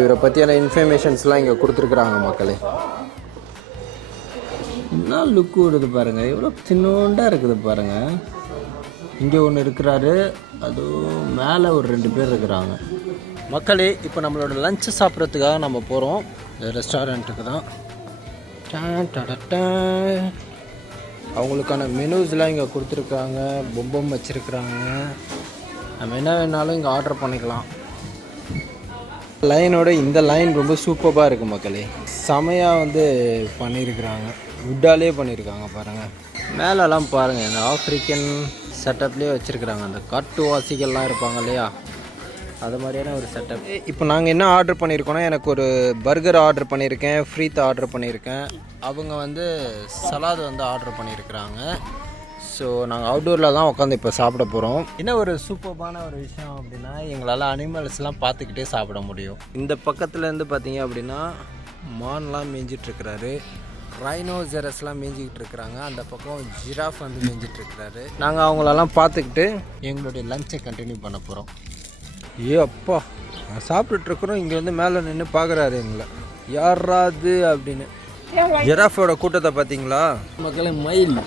இவரை பற்றியான இன்ஃபர்மேஷன்ஸ்லாம் இங்கே கொடுத்துருக்குறாங்க மக்களே. என்ன லுக்கு வருது பாருங்கள், எவ்வளோ சின்னோண்டாக இருக்குது பாருங்கள். இங்கே ஒன்று இருக்கிறாரு, அதுவும் மேலே ஒரு 2 பேர் இருக்கிறாங்க மக்களே. இப்போ நம்மளோட லஞ்சு சாப்பிட்றதுக்காக நம்ம போகிறோம் ரெஸ்டாரண்ட்டுக்கு தான். அவங்களுக்கான மெனூஸ்லாம் இங்கே கொடுத்துருக்காங்க, பொம்பம் வச்சுருக்குறாங்க. நம்ம என்ன வேணாலும் இங்கே ஆர்டர் பண்ணிக்கலாம். லைனோட இந்த லைன் ரொம்ப சூப்பராக இருக்குது மக்களே. செமையாக வந்து பண்ணியிருக்கிறாங்க, வுட்டாலே பண்ணியிருக்காங்க பாருங்கள். மேலெல்லாம் பாருங்கள், இந்த ஆஃப்ரிக்கன் செட்டப்லேயே வச்சுருக்குறாங்க. அந்த காட்டுவாசிகள்லாம் இருப்பாங்க இல்லையா, அது மாதிரியான ஒரு செட்டப். இப்போ நாங்கள் என்ன ஆர்டர் பண்ணியிருக்கோன்னா, எனக்கு ஒரு பர்கர் ஆர்டர் பண்ணியிருக்கேன், ஃப்ரீத் ஆர்டர் பண்ணியிருக்கேன். அவங்க வந்து சலாது வந்து ஆர்டர் பண்ணியிருக்கிறாங்க. ஸோ நாங்கள் அவுட்டோரில் தான் உட்காந்து இப்போ சாப்பிட போகிறோம். என்ன ஒரு சூப்பரான ஒரு விஷயம் அப்படின்னா, எங்களால் அனிமல்ஸ்லாம் பார்த்துக்கிட்டே சாப்பிட முடியும். இந்த பக்கத்துலேருந்து பார்த்தீங்க அப்படின்னா மான்லாம் மேய்ஞ்சிட்ருக்கிறாரு, ரைனோசரஸ்லாம் மேய்ஞ்சிக்கிட்டு இருக்கிறாங்க. அந்த பக்கம் ஜிராஃப் வந்து மேய்ஞ்சிட்ருக்கிறாரு. நாங்கள் அவங்களெல்லாம் பார்த்துக்கிட்டு எங்களுடைய லஞ்சை கண்டினியூ பண்ண போகிறோம். ஏ அப்பா, நான் சாப்பிட்டுட்ருக்குறோம், இங்கே வந்து மேலே நின்று பார்க்குறாரு எங்களை, யாராது அப்படின்னு. ஜிராஃபோட கூட்டத்தை பார்த்தீங்களா மக்களே? மயில்.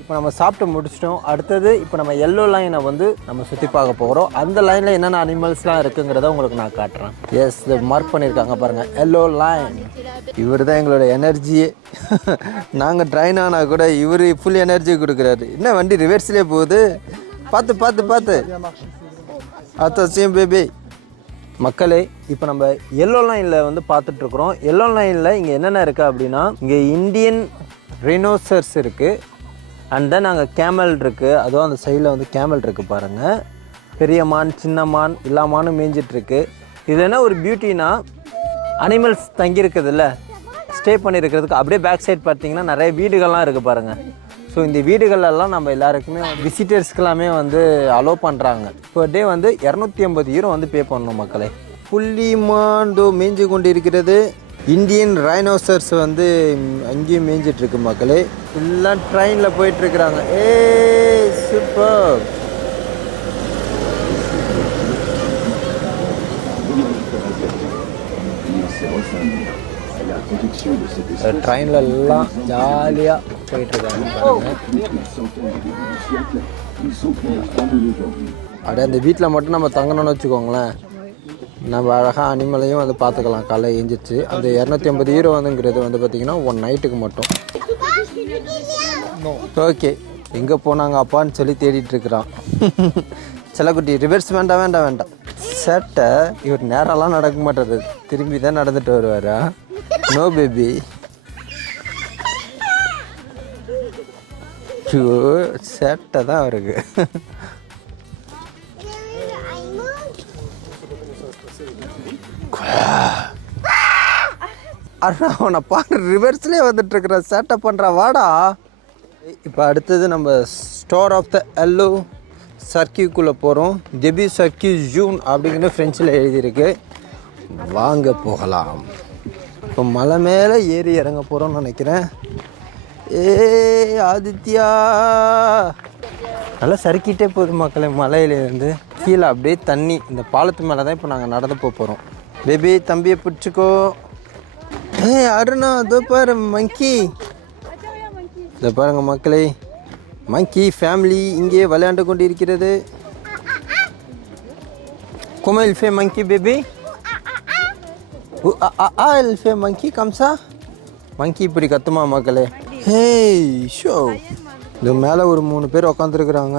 இப்போ நம்ம சாப்பிட்டு முடிச்சிட்டோம். அடுத்தது இப்போ நம்ம எல்லோ லைனை வந்து நம்ம சுற்றி பார்க்க போகிறோம். அந்த லைனில் என்னென்ன அனிமல்ஸ்லாம் இருக்குங்கிறத உங்களுக்கு நான் காட்டுறேன். எஸ், மார்க் பண்ணியிருக்காங்க பாருங்கள், எல்லோ லைன். இவர் தான் எங்களோட எனர்ஜியே. நாங்கள் ட்ரைன் ஆனால் கூட இவர் ஃபுல் எனர்ஜி கொடுக்குறாரு. என்ன வண்டி ரிவர்ஸ்லேயே போகுது, பார்த்து பார்த்து பார்த்து. அத்தசியம் பேபி மக்களே. இப்போ நம்ம எல்லோ லைனில் வந்து பார்த்துட்ருக்குறோம். எல்லோ லைனில் இங்கே என்னென்ன இருக்குது அப்படின்னா, இங்கே இந்தியன் ரைனோசர்ஸ் இருக்குது, அண்ட் தென் அங்கே கேமல் இருக்குது. அதுவும் அந்த சைடில் வந்து கேமல் இருக்குது பாருங்கள். பெரிய மான், சின்ன மான், எல்லா மானும் மேய்ஞ்சிட்ருக்கு. இது என்ன ஒரு பியூட்டினா, அனிமல்ஸ் தங்கியிருக்குதுல்ல, ஸ்டே பண்ணியிருக்கிறதுக்கு அப்படியே பேக் சைட் பார்த்தீங்கன்னா நிறைய வீடுகள்லாம் இருக்குது பாருங்கள். ஸோ இந்த வீடுகளெல்லாம் நம்ம எல்லாருக்குமே விசிட்டர்ஸ்க்கெல்லாமே வந்து அலோவ் பண்ணுறாங்க. பர் டே வந்து 250 யூரோ வந்து பே பண்ணணும் மக்களே. புள்ளிமான் தோ மேய்ஞ்சு கொண்டு இருக்கிறது. இந்தியன் ரைனோசர்ஸ் வந்து அங்கேயும் மேய்ஞ்சிட்ருக்கு மக்களே. எல்லாம் ட்ரெயினில் போயிட்டுருக்குறாங்க. ஏ சூப்பர். ட்ரெயினில் எல்லாம் ஜாலியாக போயிட்டுருக்காங்க பாருங்கள். அப்படியே அந்த வீட்டில் மட்டும் நம்ம தங்கணும்னு வச்சுக்கோங்களேன், நம்ம அழகாக அனிமலையும் வந்து பார்த்துக்கலாம். காலை எழுந்திரிச்சு அந்த 250 யூரோ வந்துங்கிறது வந்து பார்த்திங்கன்னா 1 நைட்டுக்கு மட்டும். ஓகே, எங்கே போனாங்க அப்பான்னு சொல்லி தேடிட்டுருக்குறான். செல்லக்குட்டி ரிவர்ஸ் வேண்டாம் வேண்டாம் வேண்டாம். சேட்டை இவர் நேரெல்லாம் நடக்க மாட்டார், திரும்பி தான் நடந்துட்டு வருவாரா? No baby. சேட்டை தான் அவருக்கு. அண்ணா அவனை பாரு, ரிவர்ஸ்லேயே வந்துட்டுருக்குற, சேட்டை பண்ணுறா, வாடா. இப்போ அடுத்தது நம்ம ஸ்டோர் ஆஃப் த எல்லோ சர்க்கியூக்குள்ளே போகிறோம். டெபி சர்க்கியூ ஜூன் அப்படிங்கிற ஃப்ரெஞ்சில் எழுதியிருக்கு. வாங்க போகலாம். இப்போ மலை மேலே ஏறி இறங்க போகிறோம்னு நினைக்கிறேன். ஏ ஆதித்யா, நல்லா சறுக்கிட்டே போகுது மக்களே. மலையிலேருந்து கீழே அப்படியே தண்ணி. இந்த பாலத்து மேலே தான் இப்போ நாங்கள் நடந்து போகிறோம். பேபி தம்பியை பிடிச்சிக்கோ. ஏ அருணா, இதோ பாரு மங்கி. இதை பாருங்க மக்களே, மங்கி ஃபேமிலி இங்கே விளையாண்டு கொண்டு இருக்கிறது. Comment il fait monkey bébé? Il fait monkey comme ça? monkey இப்படி கத்துமா மக்களே? Hey show. இது மேலே ஒரு 3 பேர் உட்காந்துருக்குறாங்க.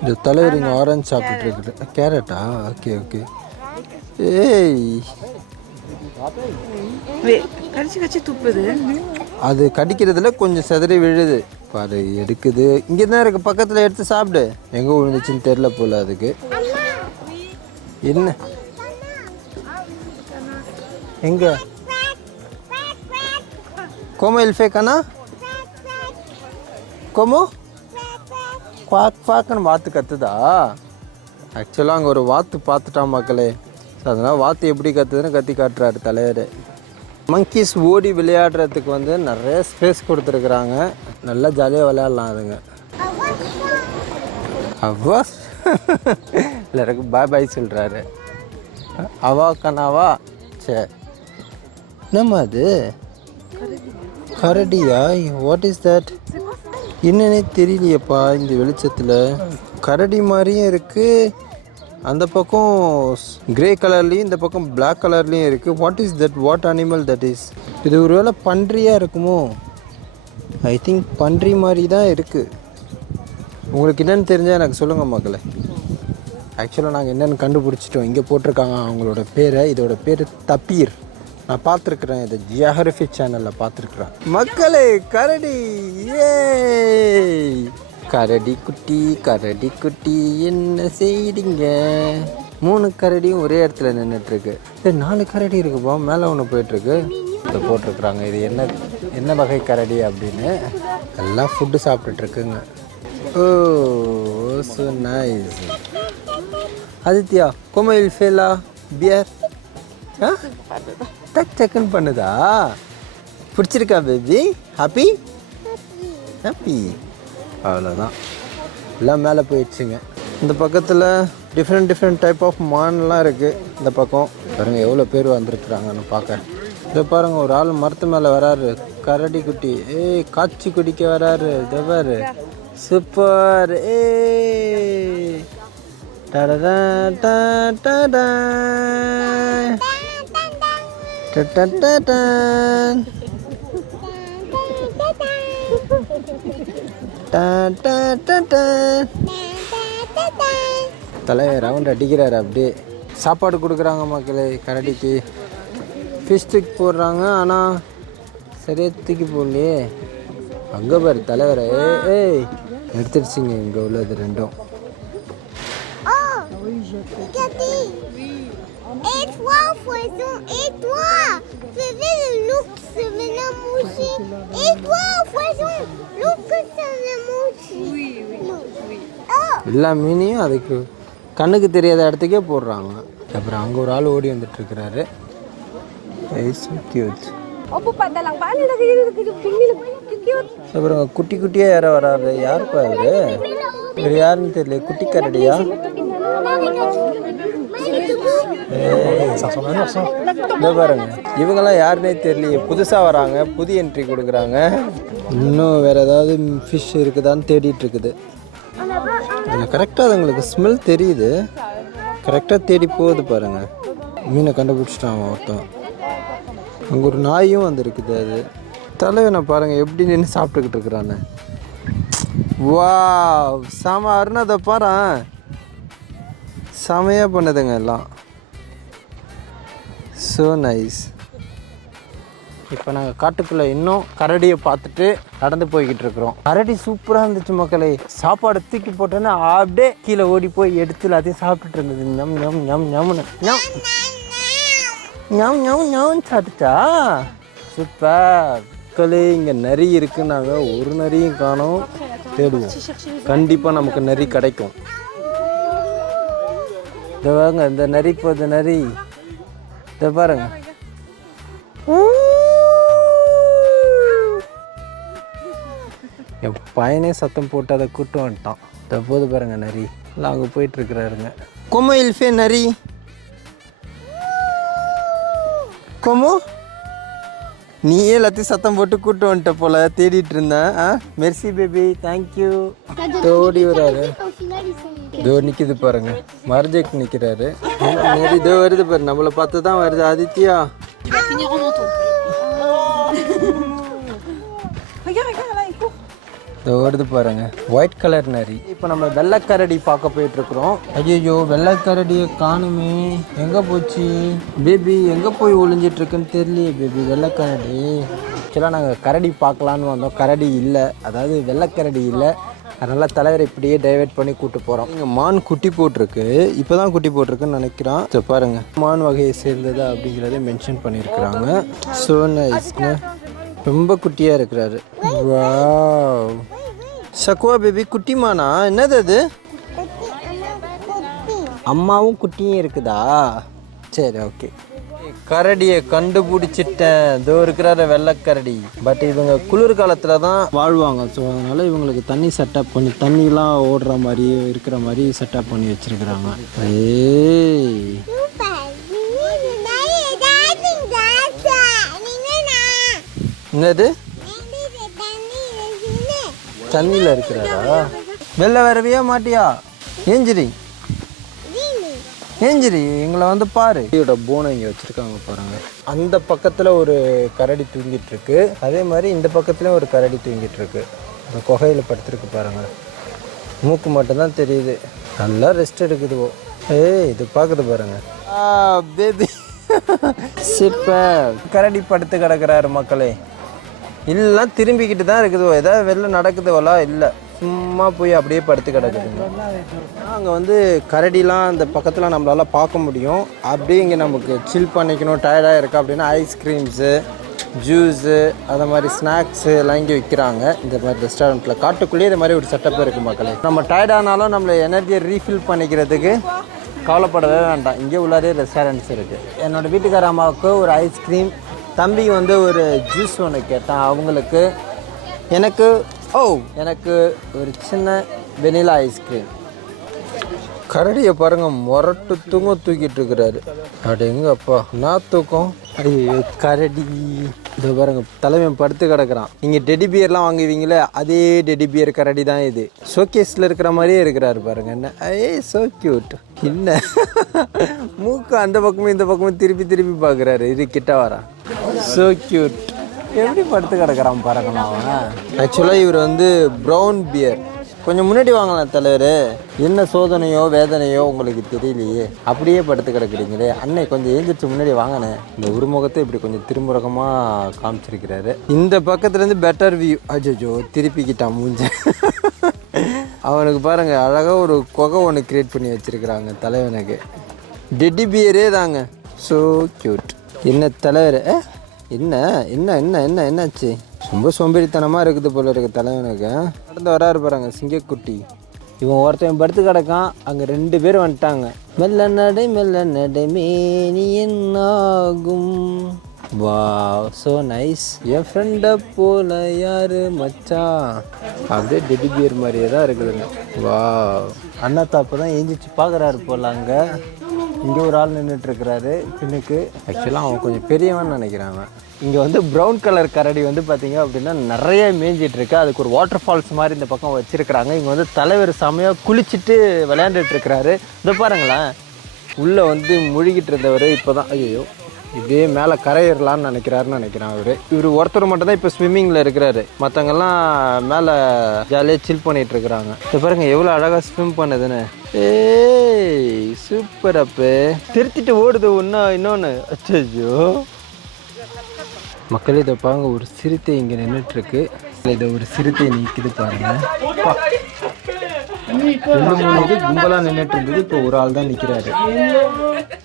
இந்த தலைவர் இங்கே ஆரஞ்சு சாப்பிட்டுட்டு இருக்குது. கேரட்டா? Okay okay. ஏய் அது கடிக்கிறதுல கொஞ்சம் செதறி விழுது பாரு, எடுக்குது. இங்கே தான் இருக்கு, பக்கத்தில் எடுத்து சாப்பிடு. எங்கே விழுந்துச்சுன்னு தெரில போல அதுக்கு. என்ன எங்கே கோமோ இல்ஃபேக்கானா? கோமோ குவாக் குவாக்குன்னு வாத்து கத்துதா? ஆக்சுவலாக அங்கே ஒரு வாத்து பார்த்துட்டான் மக்களே. ஸோ அதனால் வாத்து எப்படி கத்துதுன்னு கத்தி காட்டுறாரு தலைவர். மங்கீஸ் ஓடி விளையாடுறதுக்கு வந்து நிறைய ஸ்பேஸ் கொடுத்துருக்குறாங்க. நல்லா ஜாலியாக விளையாடலாம் அதுங்க. அவ்வா எல்லாருக்கும் பாய் பாய் சொல்கிறாரு. அவா கனாவா சரி என்னம்மா அது கரடியா? What is that? என்னன்னே தெரியலையப்பா இந்த வெளிச்சத்தில். கரடி மாதிரியும் இருக்குது, அந்த பக்கம் கிரே கலர்லேயும் இந்த பக்கம் பிளாக் கலர்லேயும் இருக்குது. What is that? What animal that is? இது ஒரு வேளை பன்றியாக இருக்குமோ? ஐ திங்க் பன்றி மாதிரி தான் இருக்குது. உங்களுக்கு என்னென்னு தெரிஞ்சால் எனக்கு சொல்லுங்கள் மக்களே. ஆக்சுவலாக நாங்கள் என்னென்னு கண்டுபிடிச்சிட்டோம். இங்கே போட்டிருக்காங்க அவங்களோட பேரை. இதோட பேர் தப்பீர். நான் பார்த்துருக்குறேன், இதை ஜியாகிரஃபி சேனலில் பார்த்துருக்குறேன். மக்களே கரடி, ஏ கரடி குட்டி என்ன செய்றீங்க? 3 கரடியும் ஒரே இடத்துல நின்றுட்டுருக்கு. 4 கரடி இருக்குப்பா, மேலே ஒன்று போயிட்டுருக்கு. இதை போட்டிருக்குறாங்க. இது என்ன வகை கரடி அப்படின்னு. எல்லாம் ஃபுட்டு சாப்பிட்டுட்ருக்குங்க. ஓ ஸோ நைஸ். ஆதித்யா கோமைல் ஃபேலா பியர் டக் டக்குன்னு பண்ணுதா? பிடிச்சிருக்கா பேபி? Happy happy. அவ்வளோதான், எல்லாம் மேலே போயிடுச்சுங்க. இந்த பக்கத்தில் டிஃப்ரெண்ட் டைப் ஆஃப் மான்லாம் இருக்குது. இந்த பக்கம் பாருங்கள் எவ்வளோ பேர் வந்திருக்குறாங்கன்னு பார்க்க. இதை பாருங்கள், ஒரு ஆள் மரத்து மேலே வராரு. கரடி குட்டி காய்ச்சி குடிக்க வராரு. இதை பாரு, சூப்பர். தலைவர் ரவுண்ட் அடிக்கிறாரு. அப்படியே சாப்பாடு கொடுக்குறாங்க மக்களே கரடிக்கு. ஃபிஷ் தூக்கி போடுறாங்க, ஆனால் சரியாக தூக்கி போடலையே. அங்கே பாரு தலைவரை. ஏய் எடுத்துடுச்சிங்க இங்கே உள்ளது ரெண்டும். எல்லா மீனையும் அதுக்கு கண்ணுக்கு தெரியாத இடத்துக்கே போடுறாங்க. அப்புறம் அங்கே ஒரு ஆள் ஓடி வந்துட்டு இருக்கிறாரு. அப்புறம் குட்டி குட்டியாக யாரோ வராரு. யாருப்பா அவரு? இவர் யாருன்னு தெரியல. குட்டி கரடியா? பாருங்க, இவங்கெல்லாம் யாருன்னே தெரியலையே. புதுசாக வராங்க, புது என்ட்ரி கொடுக்குறாங்க. இன்னும் வேறு ஏதாவது ஃபிஷ் இருக்குதான்னு தேடிட்டு இருக்குது. கரெக்டாக அதுங்களுக்கு ஸ்மெல் தெரியுது. கரெக்டாக தேடி போகுது பாருங்க. மீனை கண்டுபிடிச்சிட்டான் ஒருத்தன். அங்கே ஒரு நாயும் வந்துருக்குது. அது தலைவனை பாருங்கள் எப்படி நின்று சாப்பிட்டுக்கிட்டு இருக்கிறான்னு. வா செம அருணதை பாரு, செமையாக பண்ணுதுங்க எல்லாம். So nice. இப்போ நாங்கள் காட்டுக்குள்ளே இன்னும் கரடியை பார்த்துட்டு நடந்து போய்கிட்டு இருக்கிறோம். கரடி சூப்பராக இருந்துச்சு மக்களே. சாப்பாடு தூக்கி போட்டோன்னா அப்படியே கீழே ஓடி போய் எடுத்து எல்லாத்தையும் சாப்பிட்டுட்டு இருந்தது. நம் நம் நம் நம்னு ஞம் ஞம் ஞம் சாப்பிட்டா. சூப்பர் மக்களே. இங்கே நரி இருக்குது. நாங்கள் ஒரு நரியும் காணோம். தேடுவோம், கண்டிப்பாக நமக்கு நரி கிடைக்கும். இதை வாங்க, இந்த நரி போகுது. நரி இதை பாருங்க. என் பையனே சத்தம் போட்டு அதை கூட்டு வந்துட்டான். இதை போது பாருங்க நரி எல்லாம் அங்கே போயிட்டுருக்குறாருங்க. கொமையில் ஃபே நரி கொமோ, நீயே எல்லாத்தையும் சத்தம் போட்டு கூட்டு வந்துட்ட போல. தேடிட்டு இருந்தேன். Mercy baby, thank you. ஓடி வராரு. இதோ நிற்கிது பாருங்க, மர்ஜெக் நிற்கிறாரு. நரி இதோ வருது பாரு, நம்மளை பார்த்து தான் வருது. ஆதித்யா வருது பாருங்க, ஒயிட் கலர் நரி. இப்போ நம்ம வெள்ளைக்கரடி பார்க்க போயிட்டு இருக்கிறோம். ஐயோ வெள்ளைக்கரடியை காணுமே, எங்கே போச்சு பேபி? எங்கே போய் ஒளிஞ்சிட்டு இருக்குன்னு தெரியலையே பேபி. வெள்ளைக்கரடி ஆக்சுவலாக நாங்கள் கரடி பார்க்கலான்னு வந்தோம். கரடி இல்லை, அதாவது வெள்ளைக்கரடி இல்லை. அதனால் தலைவரை இப்படியே டைவெர்ட் பண்ணி கூப்பிட்டு போகிறோம். இங்கே மான் குட்டி போட்டிருக்கு. இப்போ தான் குட்டி போட்டிருக்குன்னு நினைக்கிறான். ஸோ பாருங்கள், மான் வகையை சேர்ந்ததா அப்படிங்கிறத மென்ஷன் பண்ணியிருக்கிறாங்க. ஸோ நைஸ்ங்க, ரொம்ப குட்டியாக இருக்கிறாரு. வாவ் சக்குவா பேபி. குட்டிமானா? என்னது அது? அம்மாவும் குட்டியும் இருக்குதா? சரி ஓகே. கரடியை கண்டுபிடிச்சிட்டேன். இதோ இருக்கிறார வெள்ளைக்கரடி. பட் இவங்க குளிர் காலத்தில் தான் வாழ்வாங்க. ஸோ அதனால் இவங்களுக்கு தண்ணி செட்டப் பண்ணி தண்ணிலாம் ஓடுற மாதிரி இருக்கிற மாதிரி செட்டப் பண்ணி வச்சுருக்குறாங்க. ஏய் என்னது தண்ணியில் இருக்கிறாரா? வெளில வரவே மாட்டியா? ஏஞ்சிரி ஏஞ்சிரி எங்களை வந்து பாரு. இதோட போனை இங்கே வச்சுருக்காங்க பாருங்க. அந்த பக்கத்தில் ஒரு கரடி தூங்கிட்டு இருக்கு, அதே மாதிரி இந்த பக்கத்துலேயும் ஒரு கரடி தூங்கிட்டு இருக்கு. இந்த குகையில் படுத்துருக்கு பாருங்க. மூக்கு மட்டும்தான் தெரியுது. நல்லா ரெஸ்ட் எடுக்குதுவோ. ஏய் இது பார்க்குது பாருங்க. Baby super. கரடி படுத்து கிடக்குறாரு மக்களே. எல்லாம் திரும்பிக்கிட்டு தான் இருக்குதுவோ. ஏதாவது வெளில நடக்குதுவோலா? இல்லை, சும்மா போய் அப்படியே படுத்து கிடக்குதுங்க. அங்கே வந்து கரடிலாம் அந்த பக்கத்தில் நம்மளால் பார்க்க முடியும். அப்படியே இங்கே நமக்கு சில் பண்ணிக்கணும், டயர்டாக இருக்கா அப்படின்னா ஐஸ்கிரீம்ஸு, ஜூஸு, அதை மாதிரி ஸ்நாக்ஸு எல்லாம் இங்கே விற்கிறாங்க. இந்த மாதிரி ரெஸ்டாரண்ட்டில் காட்டுக்குள்ளேயே இது மாதிரி ஒரு செட்டப் இருக்குது மக்களே. நம்ம டயர்டானாலும் நம்மளை எனர்ஜியை ரீஃபில் பண்ணிக்கிறதுக்கு கவலைப்படவே வேண்டாம். இங்கே உள்ளாரே ரெஸ்டாரண்ட்ஸ் இருக்குது. என்னோடய வீட்டுக்கார அம்மாவுக்கு ஒரு ஐஸ்கிரீம், தம்பிக்கு வந்து ஒரு ஜூஸ் ஒன்று கேட்டான் அவங்களுக்கு. எனக்கு ஒரு சின்ன வெனிலா ஐஸ்கிரீம். கரடியை பாருங்க, மொரட்டு தூக்கம் தூக்கிட்டு இருக்கிறாரு. அப்படி எங்க அப்பா நான் தூக்கம். ஐயோ கரடி. இது பாருங்க, தலைவன் படுத்து கிடக்குறான். நீங்கள் டெடி பியர்லாம் வாங்குவீங்களே, அதே டெடி பியர் கரடி தான் இது. ஷோகேஸில் இருக்கிற மாதிரியே இருக்கிறாரு பாருங்க. என்ன சோ கியூட். என்ன மூக்கு அந்த பக்கமும் இந்த பக்கமும் திருப்பி திருப்பி பார்க்குறாரு. இது கிட்ட வரா. So cute. எப்படி படுத்து கிடக்குறான் பாருங்கண்ணா அவன். ஆக்சுவலாக இவர் வந்து ப்ரௌன் பியர். கொஞ்சம் முன்னாடி வாங்கலாம் தலைவர். என்ன சோதனையோ வேதனையோ உங்களுக்கு தெரியலையே, அப்படியே படுத்து கிடக்குறீங்களே. அன்னை கொஞ்சம் எழுந்திரிச்சு முன்னாடி வாங்கினேன். இந்த உருமுகத்தை இப்படி கொஞ்சம் திருமுகமாக காமிச்சிருக்கிறாரு. இந்த பக்கத்துலேருந்து பெட்டர் வியூ. அஜோ திருப்பிக்கிட்டான் மூஞ்ச. அவனுக்கு பாருங்க அழகாக ஒரு குகை ஒன்று கிரியேட் பண்ணி வச்சிருக்கிறாங்க தலைவனுக்கு. டெட்டி பியரே தாங்க. So cute. என்ன தலைவர்? என்ன என்ன என்ன என்ன என்னாச்சு? ரொம்ப சோம்பேறித்தனமாக இருக்குது போல இருக்குது தலைவனுக்கு. நடந்து வராரு பாருங்க சிங்கக்குட்டி. இவன் ஒருத்தன் படுத்து கிடக்கான். அங்கே 2 பேர் வந்துட்டாங்க. மெல்ல நடை மேனி என்னாகும். வா ஸோ நைஸ். என் ஃப்ரெண்டை போல யாரு மச்சான். அப்படியே டெடி பியர் மாதிரியே தான் இருக்குதுங்க. வா அண்ணா தாப்பு தான் எந்திரிச்சு பார்க்குறாரு போல. அங்கே இங்கே ஒரு ஆள் நின்றுட்டுருக்கிறாரு பின்னுக்கு. ஆக்சுவலாக அவன் கொஞ்சம் பெரியவன் நினைக்கிறாங்க. இங்கே வந்து ப்ரௌன் கலர் கரடி வந்து பார்த்திங்க அப்படின்னா நிறைய மேய்ஞ்சிட்ருக்கு. அதுக்கு ஒரு வாட்டர் ஃபால்ஸ் மாதிரி இந்த பக்கம் வச்சுருக்கிறாங்க. இங்கே வந்து தலைவர் செமையாக குளிச்சுட்டு விளையாண்டுட்ருக்கிறாரு. இதை பாருங்களேன், உள்ளே வந்து முழுகிட்டு இருந்தவர் இப்போ தான் ஐயோ இதே மேலே கரையிடலான்னு நினைக்கிறேன் இவர் ஒருத்தர் மட்டும் தான் இப்போ ஸ்விம்மிங்கில் இருக்கிறாரு. மற்றவங்கெல்லாம் மேலே ஜாலியாக சில் பண்ணிகிட்டு இருக்கிறாங்க. இப்போ பாருங்க எவ்வளோ அழகாக ஸ்விம் பண்ணுதுன்னு. ஏய் சூப்பர். அப்போ திருத்திட்டு ஓடுது இன்னொன்று. அச்சோ மக்களே இதை பாருங்க, ஒரு சிறுத்தை இங்கே நின்றுட்டுருக்கு. இதை ஒரு சிறுத்தை நிற்குது பாருங்க. 2-3 கும்பலாக நின்றுட்டு இருந்தது, இப்போ ஒரு ஆள் தான் நிற்கிறாரு.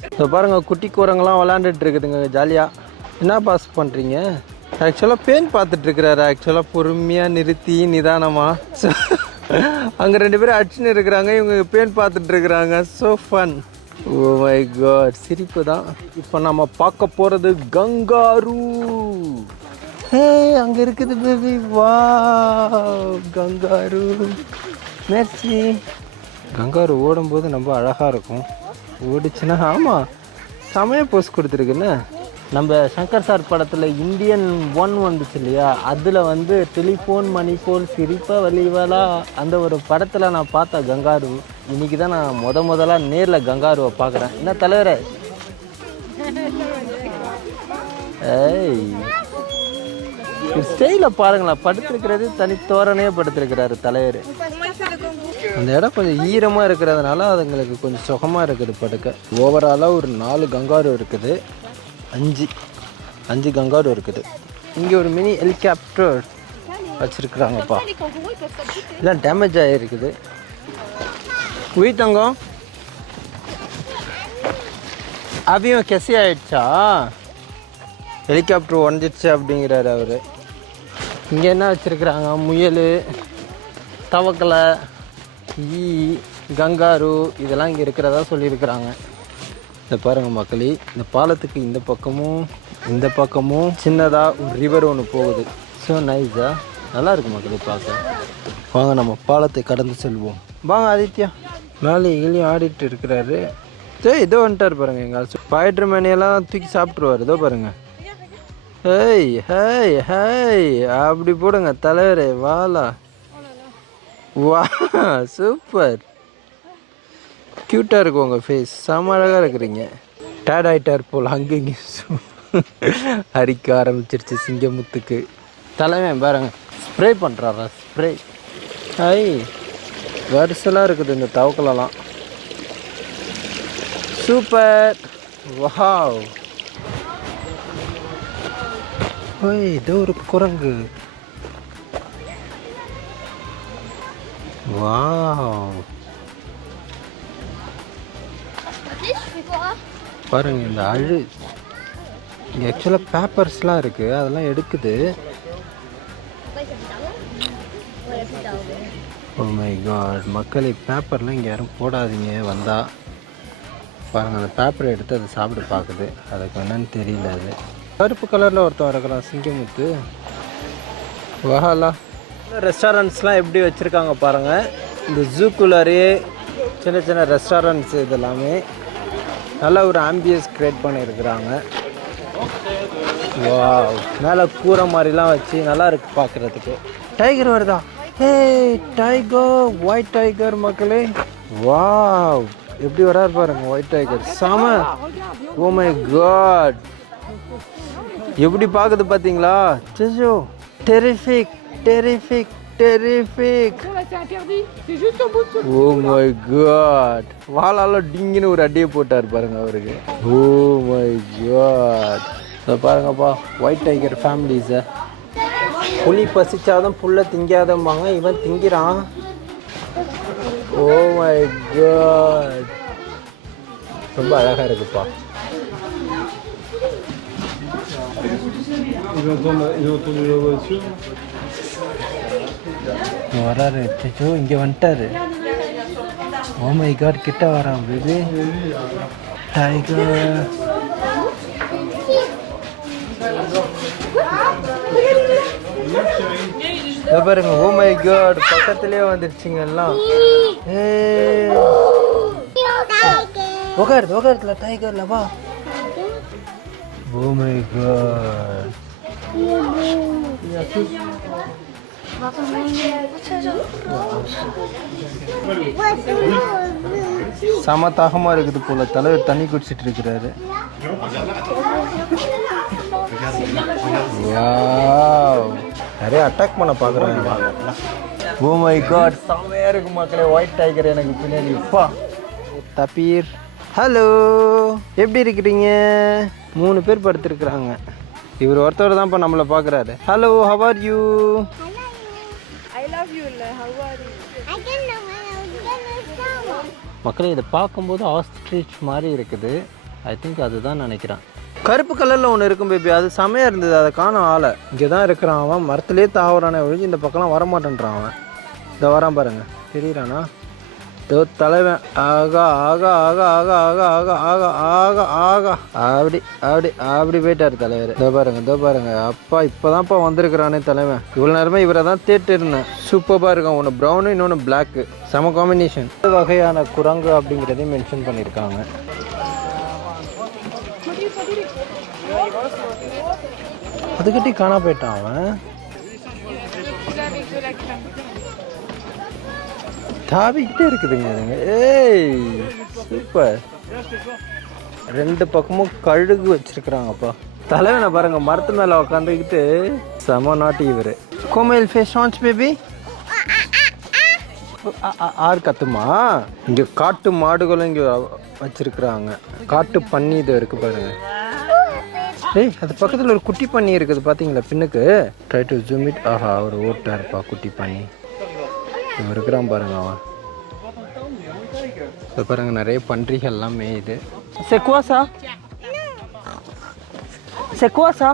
இப்போ பாருங்க குட்டி கூரங்கெல்லாம் விளாண்டுட்டு இருக்குதுங்க ஜாலியாக. என்ன பாஸ் பண்ணுறீங்க? ஆக்சுவலாக பேன் பார்த்துட்ருக்கிறாரு. ஆக்சுவலாக பொறுமையாக நிறுத்தி நிதானமாக. அங்கே 2 பேரும் அடிச்சுன்னு இருக்கிறாங்க, இவங்க பேன் பார்த்துட்ருக்குறாங்க. So fun. Oh my God, சிரிப்பு தான். இப்போ நம்ம பார்க்க போகிறது கங்காரு. ஹே அங்கே இருக்குது பேபி. வா கங்காரு. மேட்சி கங்காரு ஓடும்போது ரொம்ப அழகாக இருக்கும். ஓடிச்சுன்னா ஆமாம் செமையாக போஸ்ட் கொடுத்துருக்குல்ல. நம்ம சங்கர் சார் படத்தில் இந்தியன் 1 வந்துச்சு இல்லையா, அதில் வந்து டெலிஃபோன் மணி போல் சிரிப்பா வலிவலா அந்த ஒரு படத்தில் நான் பார்த்தேன் கங்காரு. இன்றைக்கி தான் நான் முதலாக நேரில் கங்காருவை பார்க்குறேன். என்ன தலைவரே? ஏய் ஸ்டைலில் பாருங்களேன், படுத்துருக்கிறது தனி தோரணையே படுத்துருக்கிறாரு தலைவர். அந்த இடம் கொஞ்சம் ஈரமாக இருக்கிறதுனால அதுங்களுக்கு கொஞ்சம் சுகமாக இருக்குது படுக்க. ஓவராலாக ஒரு 4 கங்காரு இருக்குது. 5 கங்காரு இருக்குது. இங்கே ஒரு மினி ஹெலிகாப்டர் வச்சுருக்குறாங்கப்பா. எல்லாம் டேமேஜ் ஆகிருக்குது. தங்கம் அபியும் கெசி ஆயிடுச்சா? ஹெலிகாப்டர் உடஞ்சிடுச்சு அப்படிங்கிறாரு அவர். இங்கே என்ன வச்சுருக்குறாங்க? முயல், தவக்கலை, ஈ, கங்காரு இதெல்லாம் இங்கே இருக்கிறதா சொல்லியிருக்கிறாங்க. இதை பாருங்கள் மக்களே, இந்த பாலத்துக்கு இந்த பக்கமும் சின்னதாக ஒரு ரிவர் ஒன்று போகுது. ஸோ நைஸாக நல்லா இருக்கு மக்களே பார்க்க. வாங்க நம்ம பாலத்தை கடந்து செல்வோம். வாங்க ஆதித்யா. மேலே எங்கேயும் ஆடிட்டு இருக்கிறாரு. சரி இதோ வந்துட்டார் பாருங்கள். எங்கள் ஸ்பைடர் மேனியெல்லாம் தூக்கி சாப்பிட்ருவார். இதோ பாருங்கள். ஹேய் ஹேய் ஹேய் அப்படி போடுங்க தலைவரே. வாலா வா சூப்பர். க்யூட்டாக இருக்கும் உங்கள் ஃபேஸ். செம அழகாக இருக்கிறீங்க. டேட் ஆகிட்டார் போல். அங்கேயும் அரிக்க ஆரம்பிச்சிருச்சு சிங்கமுத்துக்கு. தலைவன் பாருங்க ஸ்ப்ரே பண்ணுறாரா ஸ்ப்ரே. ஐ வரிசலாக இருக்குது இந்த தவக்கலெல்லாம். சூப்பர். வாவ். ஓய் இதோ ஒரு குரங்கு. வாவ் பாருங்க இந்த இங்கே ஆக்சுவலாக பேப்பர்ஸ்லாம் இருக்குது, அதெல்லாம் எடுக்குது. ஓ மை காட் மக்களே, பேப்பர்லாம் இங்கே யாரும் போடாதீங்க. வந்தால் பாருங்கள் அந்த பேப்பரை எடுத்து அதை சாப்பிட்டு பார்க்குது. அதுக்கு என்னன்னு தெரியல. அது கருப்பு கலரில் ஒருத்தன் இருக்கிறான் சிங்கமுத்து. வஹாலா. ரெஸ்டாரண்ட்ஸ்லாம் எப்படி வச்சுருக்காங்க பாருங்கள். இந்த ஜூக்குள்ளாரே சின்ன சின்ன ரெஸ்டாரண்ட்ஸ் இதெல்லாமே நல்ல ஒரு ஆம்பியன்ஸ் க்ரியேட் பண்ணியிருக்கிறாங்க. வாவ் மேலே கூரை மாதிரிலாம் வச்சு நல்லா இருக்குது பார்க்குறதுக்கு. டைகர் வருதா? ஹே டைகர், ஒயிட் டைகர் மக்களே. வாவ் எப்படி வராரு பாருங்க ஒயிட் டைகர். செம. ஓ மை காட் எப்படி பார்க்குது பார்த்தீங்களா? So terrific terrific terrific. Oh my God வாளால டிங்கின்னு ஒரு அடியை போட்டார் பாருங்க அவருக்கு. Oh my God. இதை பாருங்கப்பா ஒயிட் டைகர் ஃபேமிலிஸை. புலி பசிச்சாதான் புல்லை திங்காதம்பாங்க. இவன் திங்கிறான். ஓ மை காட் ரொம்ப அழகாக இருக்குப்பா. வராரு. சோ இங்கே வந்துட்டாரு. ஓ மை காட் கிட்ட வரான் பேபி டைகர். பாருங்க. ஓ மை காட் பக்கத்துலேயே வந்துருச்சுங்க எல்லாம். உக்காருதுல டைகர்ல வா. ஓ மை காட் செம தாகமாக இருக்குது போல. தலைவர் தண்ணி குடிச்சிட்டு இருக்கிறாரு. நிறைய அட்டாக் பண்ண பார்க்குறாங்க. ஓ மை காட் செமையாக இருக்கு மக்களே ஒயிட் டைகர் எனக்கு பின்னாடி. இப்பா தப்பீர். ஹலோ எப்படி இருக்கிறீங்க? 3 பேர் படுத்துருக்குறாங்க. இவர் ஒருத்தவர் தான் இப்போ நம்மளை பார்க்குறாரு. Hello how are you? மக்களே இதை பார்க்கும்போது ஆஸ்ட்ரிச் மாதிரி இருக்குது. ஐ திங்க் அதுதான் நினைக்கிறேன். கருப்பு கலரில் ஒன்று இருக்கும் பேபி. அது செமையாக இருந்தது. அதை காணும் ஆளை. இங்கே தான் இருக்கிறான் அவன். மரத்துலேயே தாவறானே ஒழிஞ்சு இந்த பக்கம்லாம் வரமாட்டேன்றான் அவன். இதை வரான் பாருங்க தெரியுறானா? தலைவன் ஆகா ஆகா ஆகா ஆகா ஆகா ஆகா ஆகா ஆகா ஆகா அப்படி அப்படி அப்படி போயிட்டார் தலைவர். இதோ பாருங்க அப்பா இப்போதான்ப்பா வந்திருக்கிறானே தலைவன். இவ்வளோ நேரமே இவரை தான் தேட்டு இருந்தேன். சூப்பராக இருக்கும். ஒன்று ப்ரௌனு இன்னொன்று பிளாக்கு. செம காம்பினேஷன். வகையான குரங்கு அப்படிங்கிறதையும் மென்ஷன் பண்ணியிருக்காங்க. அதுக்கிட்டே காணா போயிட்டான் அவன். தாவிக்கிட்டே இருக்குதுங்க அதுங்க. ஏய் சூப்பர். 2 பக்கமும் கழுகு வச்சிருக்கிறாங்கப்பா. தலைவனை பாருங்க மரத்து மேலே உக்காந்துக்கிட்டு செம நாட்டி இவர். கோமைல் ஃபேஷான்ஸ் பேபி ஆறு கத்துமா. இங்கே காட்டு மாடுகளும் இங்கே வச்சிருக்கிறாங்க. காட்டு பன்னி இது இருக்கு பாருங்க. ஏய் அது பக்கத்தில் ஒரு குட்டி பண்ணி இருக்குது பார்த்தீங்களா பின்னுக்கு. Try to zoom it. ஆஹா அவர் ஓட்டா இருப்பா குட்டி பண்ணி. இவன் இருக்கிறான் பாருங்க அவன். இப்போ பாருங்க நிறைய பன்றிகள்லாம் மேயுது. செக்குவாசா செக்குவாசா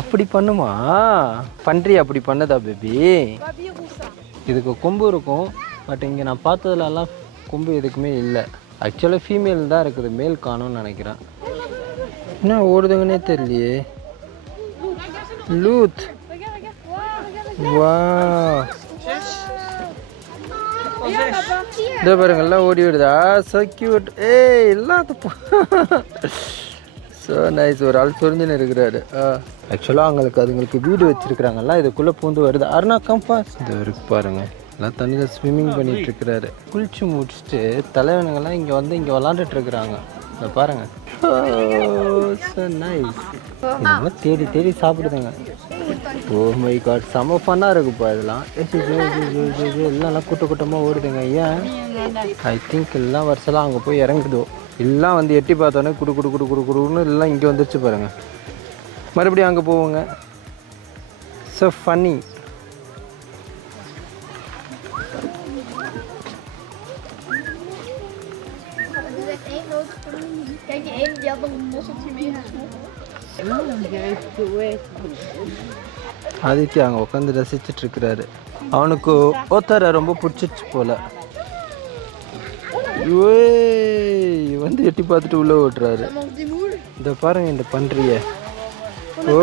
அப்படி பண்ணுமா பன்றி? அப்படி பண்ணுதா பேபி? இதுக்கு கொம்பு இருக்கும். பட் இங்கே நான் பார்த்ததுலலாம் கொம்பு எதுக்குமே இல்லை. ஆக்சுவலாக ஃபீமேல் தான் இருக்குது, மேல் காணும்னு நினைக்கிறேன். என்ன ஓடுதுங்கன்னே தெரியலையே. லூத், வா, இதோ பாருங்க எல்லாம் ஓடி விடுதா. So cute. ஏய் எல்லாத்துக்கும் ஸோ நைஸ். ஒரு ஆள் சொரிஞ்சுன்னு இருக்கிறாரு. ஆக்சுவலாக அதுங்களுக்கு வீடு வச்சுருக்குறாங்கல்ல, இதுக்குள்ளே பூந்து வருது. அருணா கம்பாஸ் இது இருக்கு பாருங்க, எல்லாம் தண்ணியில் ஸ்விம்மிங் பண்ணிட்டு இருக்கிறாரு. குளிச்சு முடிச்சுட்டு தலைவனுங்கெல்லாம் இங்கே வந்து இங்கே விளாண்டுட்டு இருக்கிறாங்க. இதை பாருங்க. So nice. இதெல்லாம் தேடி தேடி சாப்பிடுதுங்க. ஓ மை காட், செம ஃபன்னாக இருக்குப்பா இதெல்லாம். எல்லாம் கூட்ட கூட்டமாக ஓடுதுங்க. ஏன் ஐ திங்க் எல்லாம் வருஷம்லாம் அங்கே போய் இறங்குதோ. எல்லாம் வந்து எட்டி பார்த்தோன்னே குடு குடு குடு குடு குடுன்னு எல்லாம் இங்கே வந்துருச்சு பாருங்க. மறுபடியும் அங்கே போவோங்க. So funny. Kijk, die ene die had nog een mosseltje meegenomen. Aditya அங்கே உட்காந்து ரசிச்சுட்டு இருக்கிறாரு. அவனுக்கு ஓத்தரை ரொம்ப பிடிச்சிச்சு போல. வந்து எட்டி பார்த்துட்டு உள்ளே ஓட்டுறாரு. இந்த பாருங்க இந்த பன்றிய. ஓ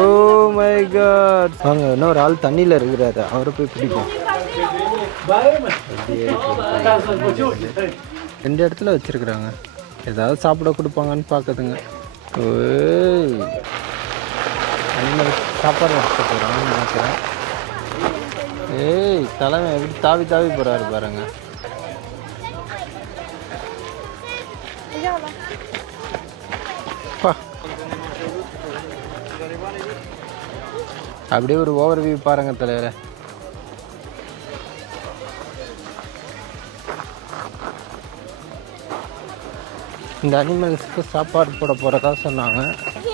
மை காட். வாங்க, இன்னொரு ஆள் தண்ணியில் இருக்கிறாரு, அவரை போய் பிடிக்கும். 2 இடத்துல வச்சிருக்கிறாங்க. ஏதாவது சாப்பிட கொடுப்பாங்கன்னு பார்க்குதுங்க. ஓய், அனிமல் சாப்பாடு எடுத்து போகிறான்னு நினைக்கிறேன். ஏய் தலைவன் எப்படி தாவி தாவி போகிறாரு பாருங்க. அப்படியே ஒரு ஓவர் வியூ பாருங்க தலைவரை. இந்த அனிமல்ஸுக்கு சாப்பாடு போட போகிறதா சொன்னாங்க.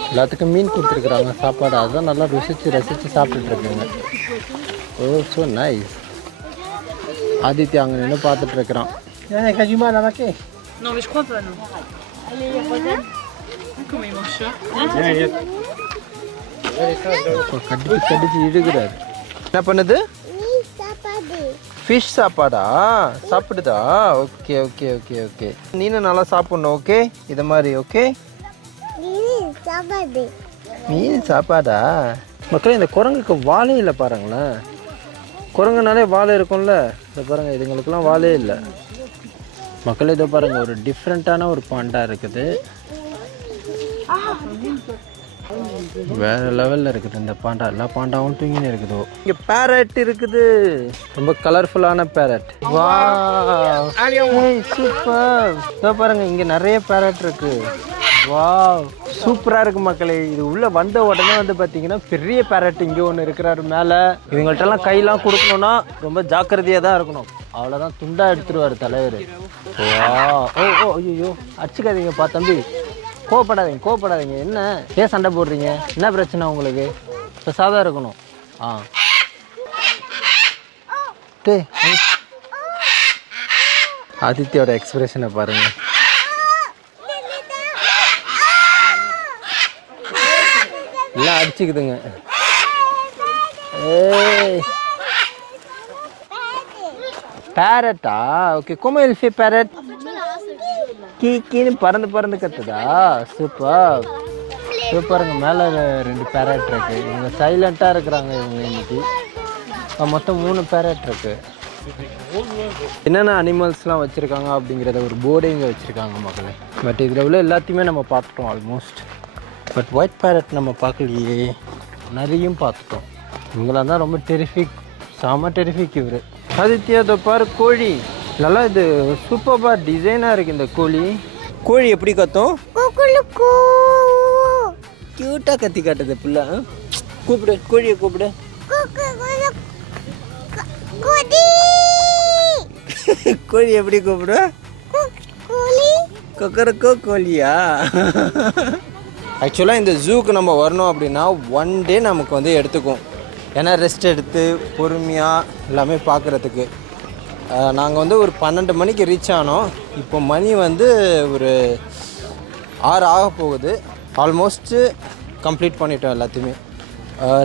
எல்லாத்துக்கும் மீன் கொடுத்துருக்குறாங்க சாப்பாடு. அதுதான் நல்லா ரசித்து சாப்பிட்டுட்ருக்குங்க. ஓ ஸோ நைஸ். ஆதித்யா அங்கே நின்று பார்த்துட்ருக்குறான். Non, mais je crois pas, non. Allez, Rosanne. Comment il mange ça? கடிச்சு இழுக்கிறாரு. என்ன பண்ணுது? ஃபிஷ் சாப்பாடா? சாப்பிடுதா? Okay okay okay okay. நீனும் நல்லா சாப்பிடணும். ஓகே இதை மாதிரி. ஓகே மீன் சாப்பாடா? மக்களே, இந்த குரங்குக்கு வாழை இல்லை பாருங்களேன். குரங்குனாலே வாழை இருக்கும்ல. இதை பாருங்கள், இதுங்களுக்கெல்லாம் வாழே இல்லை. மக்களே இதோ பாருங்கள், ஒரு டிஃப்ரெண்ட்டான ஒரு பாண்டா இருக்குது. வேற லெவலில் இருக்குது இந்த பாண்டா. எல்லா பாண்டாவும் தூங்கின்னு இருக்குதோ. இங்கே பேரட் இருக்குது, ரொம்ப கலர்ஃபுல்லான பேரட். வா சூப்பர். இதோ பாருங்க, இங்கே நிறைய பேரட் இருக்கு. வா சூப்பராக இருக்குது மக்களே. இது உள்ளே வந்த உடனே வந்து பார்த்தீங்கன்னா பெரிய பேரட் இங்கே ஒன்று இருக்கிறாரு மேலே. இவங்கள்ட்டெல்லாம் கையெல்லாம் கொடுக்கணுன்னா ரொம்ப ஜாக்கிரதையாக தான் இருக்கணும். அவ்வளோதான், துண்டாக எடுத்துருவார் தலைவர். வா ஓ ஓ ஐயோ, அடிச்சுக்காதீங்கப்பா தம்பி. கோவப்படாதீங்க. என்ன ஏன் சண்டை போடுறீங்க? என்ன பிரச்சனை உங்களுக்கு? சாதா இருக்கணும். டே ஆதித்யோட எக்ஸ்பிரஷனை பாருங்க. எல்லாம் அடிச்சுக்குதுங்க. ஏய் பேரட்டா? ஓகே, கோமோ எல்ஃபே பேரட் கீன்னு பறந்து கத்துதா? சூப்பர். சூப்பருங்க. மேலே 2 பேரட் இருக்கு. இவங்க சைலண்ட்டாக இருக்கிறாங்க. இவங்க இன்னைக்கு மொத்தம் 3 பேரட் இருக்கு. என்னென்ன அனிமல்ஸ்லாம் வச்சுருக்காங்க அப்படிங்கிறத ஒரு போர்டே இங்கே வச்சுருக்காங்க மக்களே. பட் இதில் உள்ள எல்லாத்தையுமே நம்ம பார்த்துட்டோம் ஆல்மோஸ்ட். பட் ஒயிட் பேரட் நம்ம பார்க்கலையே. நிறையும் பார்த்துட்டோம். இவங்களாம் தான் ரொம்ப டெரிஃபிக், செம டெரிஃபிக் இவர். ஆதித்யா இதோ பாரு கோழி. நல்லா இது சூப்பராக டிசைனாக இருக்குது இந்த கோழி. கோழி எப்படி கத்தும்? க்யூட்டாக கத்தி காட்டுது பிள்ளை. கூப்பிடு, கோழியை கூப்பிடு. கோழி எப்படி கூப்பிடு? கொக்கரக்கோ கோழியா? ஆக்சுவலாக இந்த ஜூக்கு நம்ம வரணும் அப்படின்னா 1 டே நமக்கு வந்து எடுத்துக்கும். ஏன்னா ரெஸ்ட் எடுத்து பொறுமையாக எல்லாமே பார்க்குறதுக்கு. நாங்கள் வந்து ஒரு 12 மணிக்கு ரீச் ஆனோம். இப்போ மணி வந்து ஒரு 6 ஆக போகுது. ஆல்மோஸ்ட்டு கம்ப்ளீட் பண்ணிட்டோம் எல்லாத்தையுமே.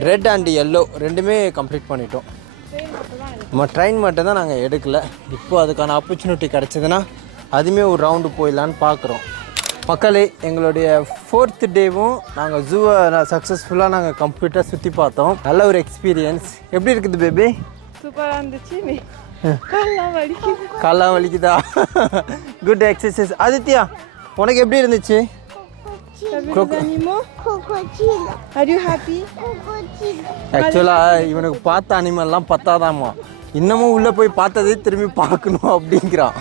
ரெட் அண்ட் எல்லோ ரெண்டுமே கம்ப்ளீட் பண்ணிட்டோம். நம்ம ட்ரெயின் மட்டும் தான் நாங்கள் எடுக்கல. இப்போ அதுக்கான ஆப்பர்ச்சுனிட்டி கிடச்சிதுன்னா அதுவுமே ஒரு ரவுண்டு போயிடலான்னு பார்க்குறோம். மக்களே, எங்களுடைய 4th டேவும் நாங்கள் ஜூவை சக்ஸஸ்ஃபுல்லாக நாங்கள் கம்ப்ளீட்டாக சுற்றி பார்த்தோம். நல்ல ஒரு எக்ஸ்பீரியன்ஸ். எப்படி இருக்குது பேபி? சூப்பராக இருந்துச்சு. கால்லாம் வலிக்குதா? Good exercise. ஆதித்யா, உனக்கு எப்படி இருந்துச்சு? ஆக்சுவலாக இவனுக்கு பார்த்த அனிமல்லாம் பத்தாதாமா, இன்னமும் உள்ளே போய் பார்த்ததே திரும்பி பார்க்கணும் அப்படிங்கிறான்.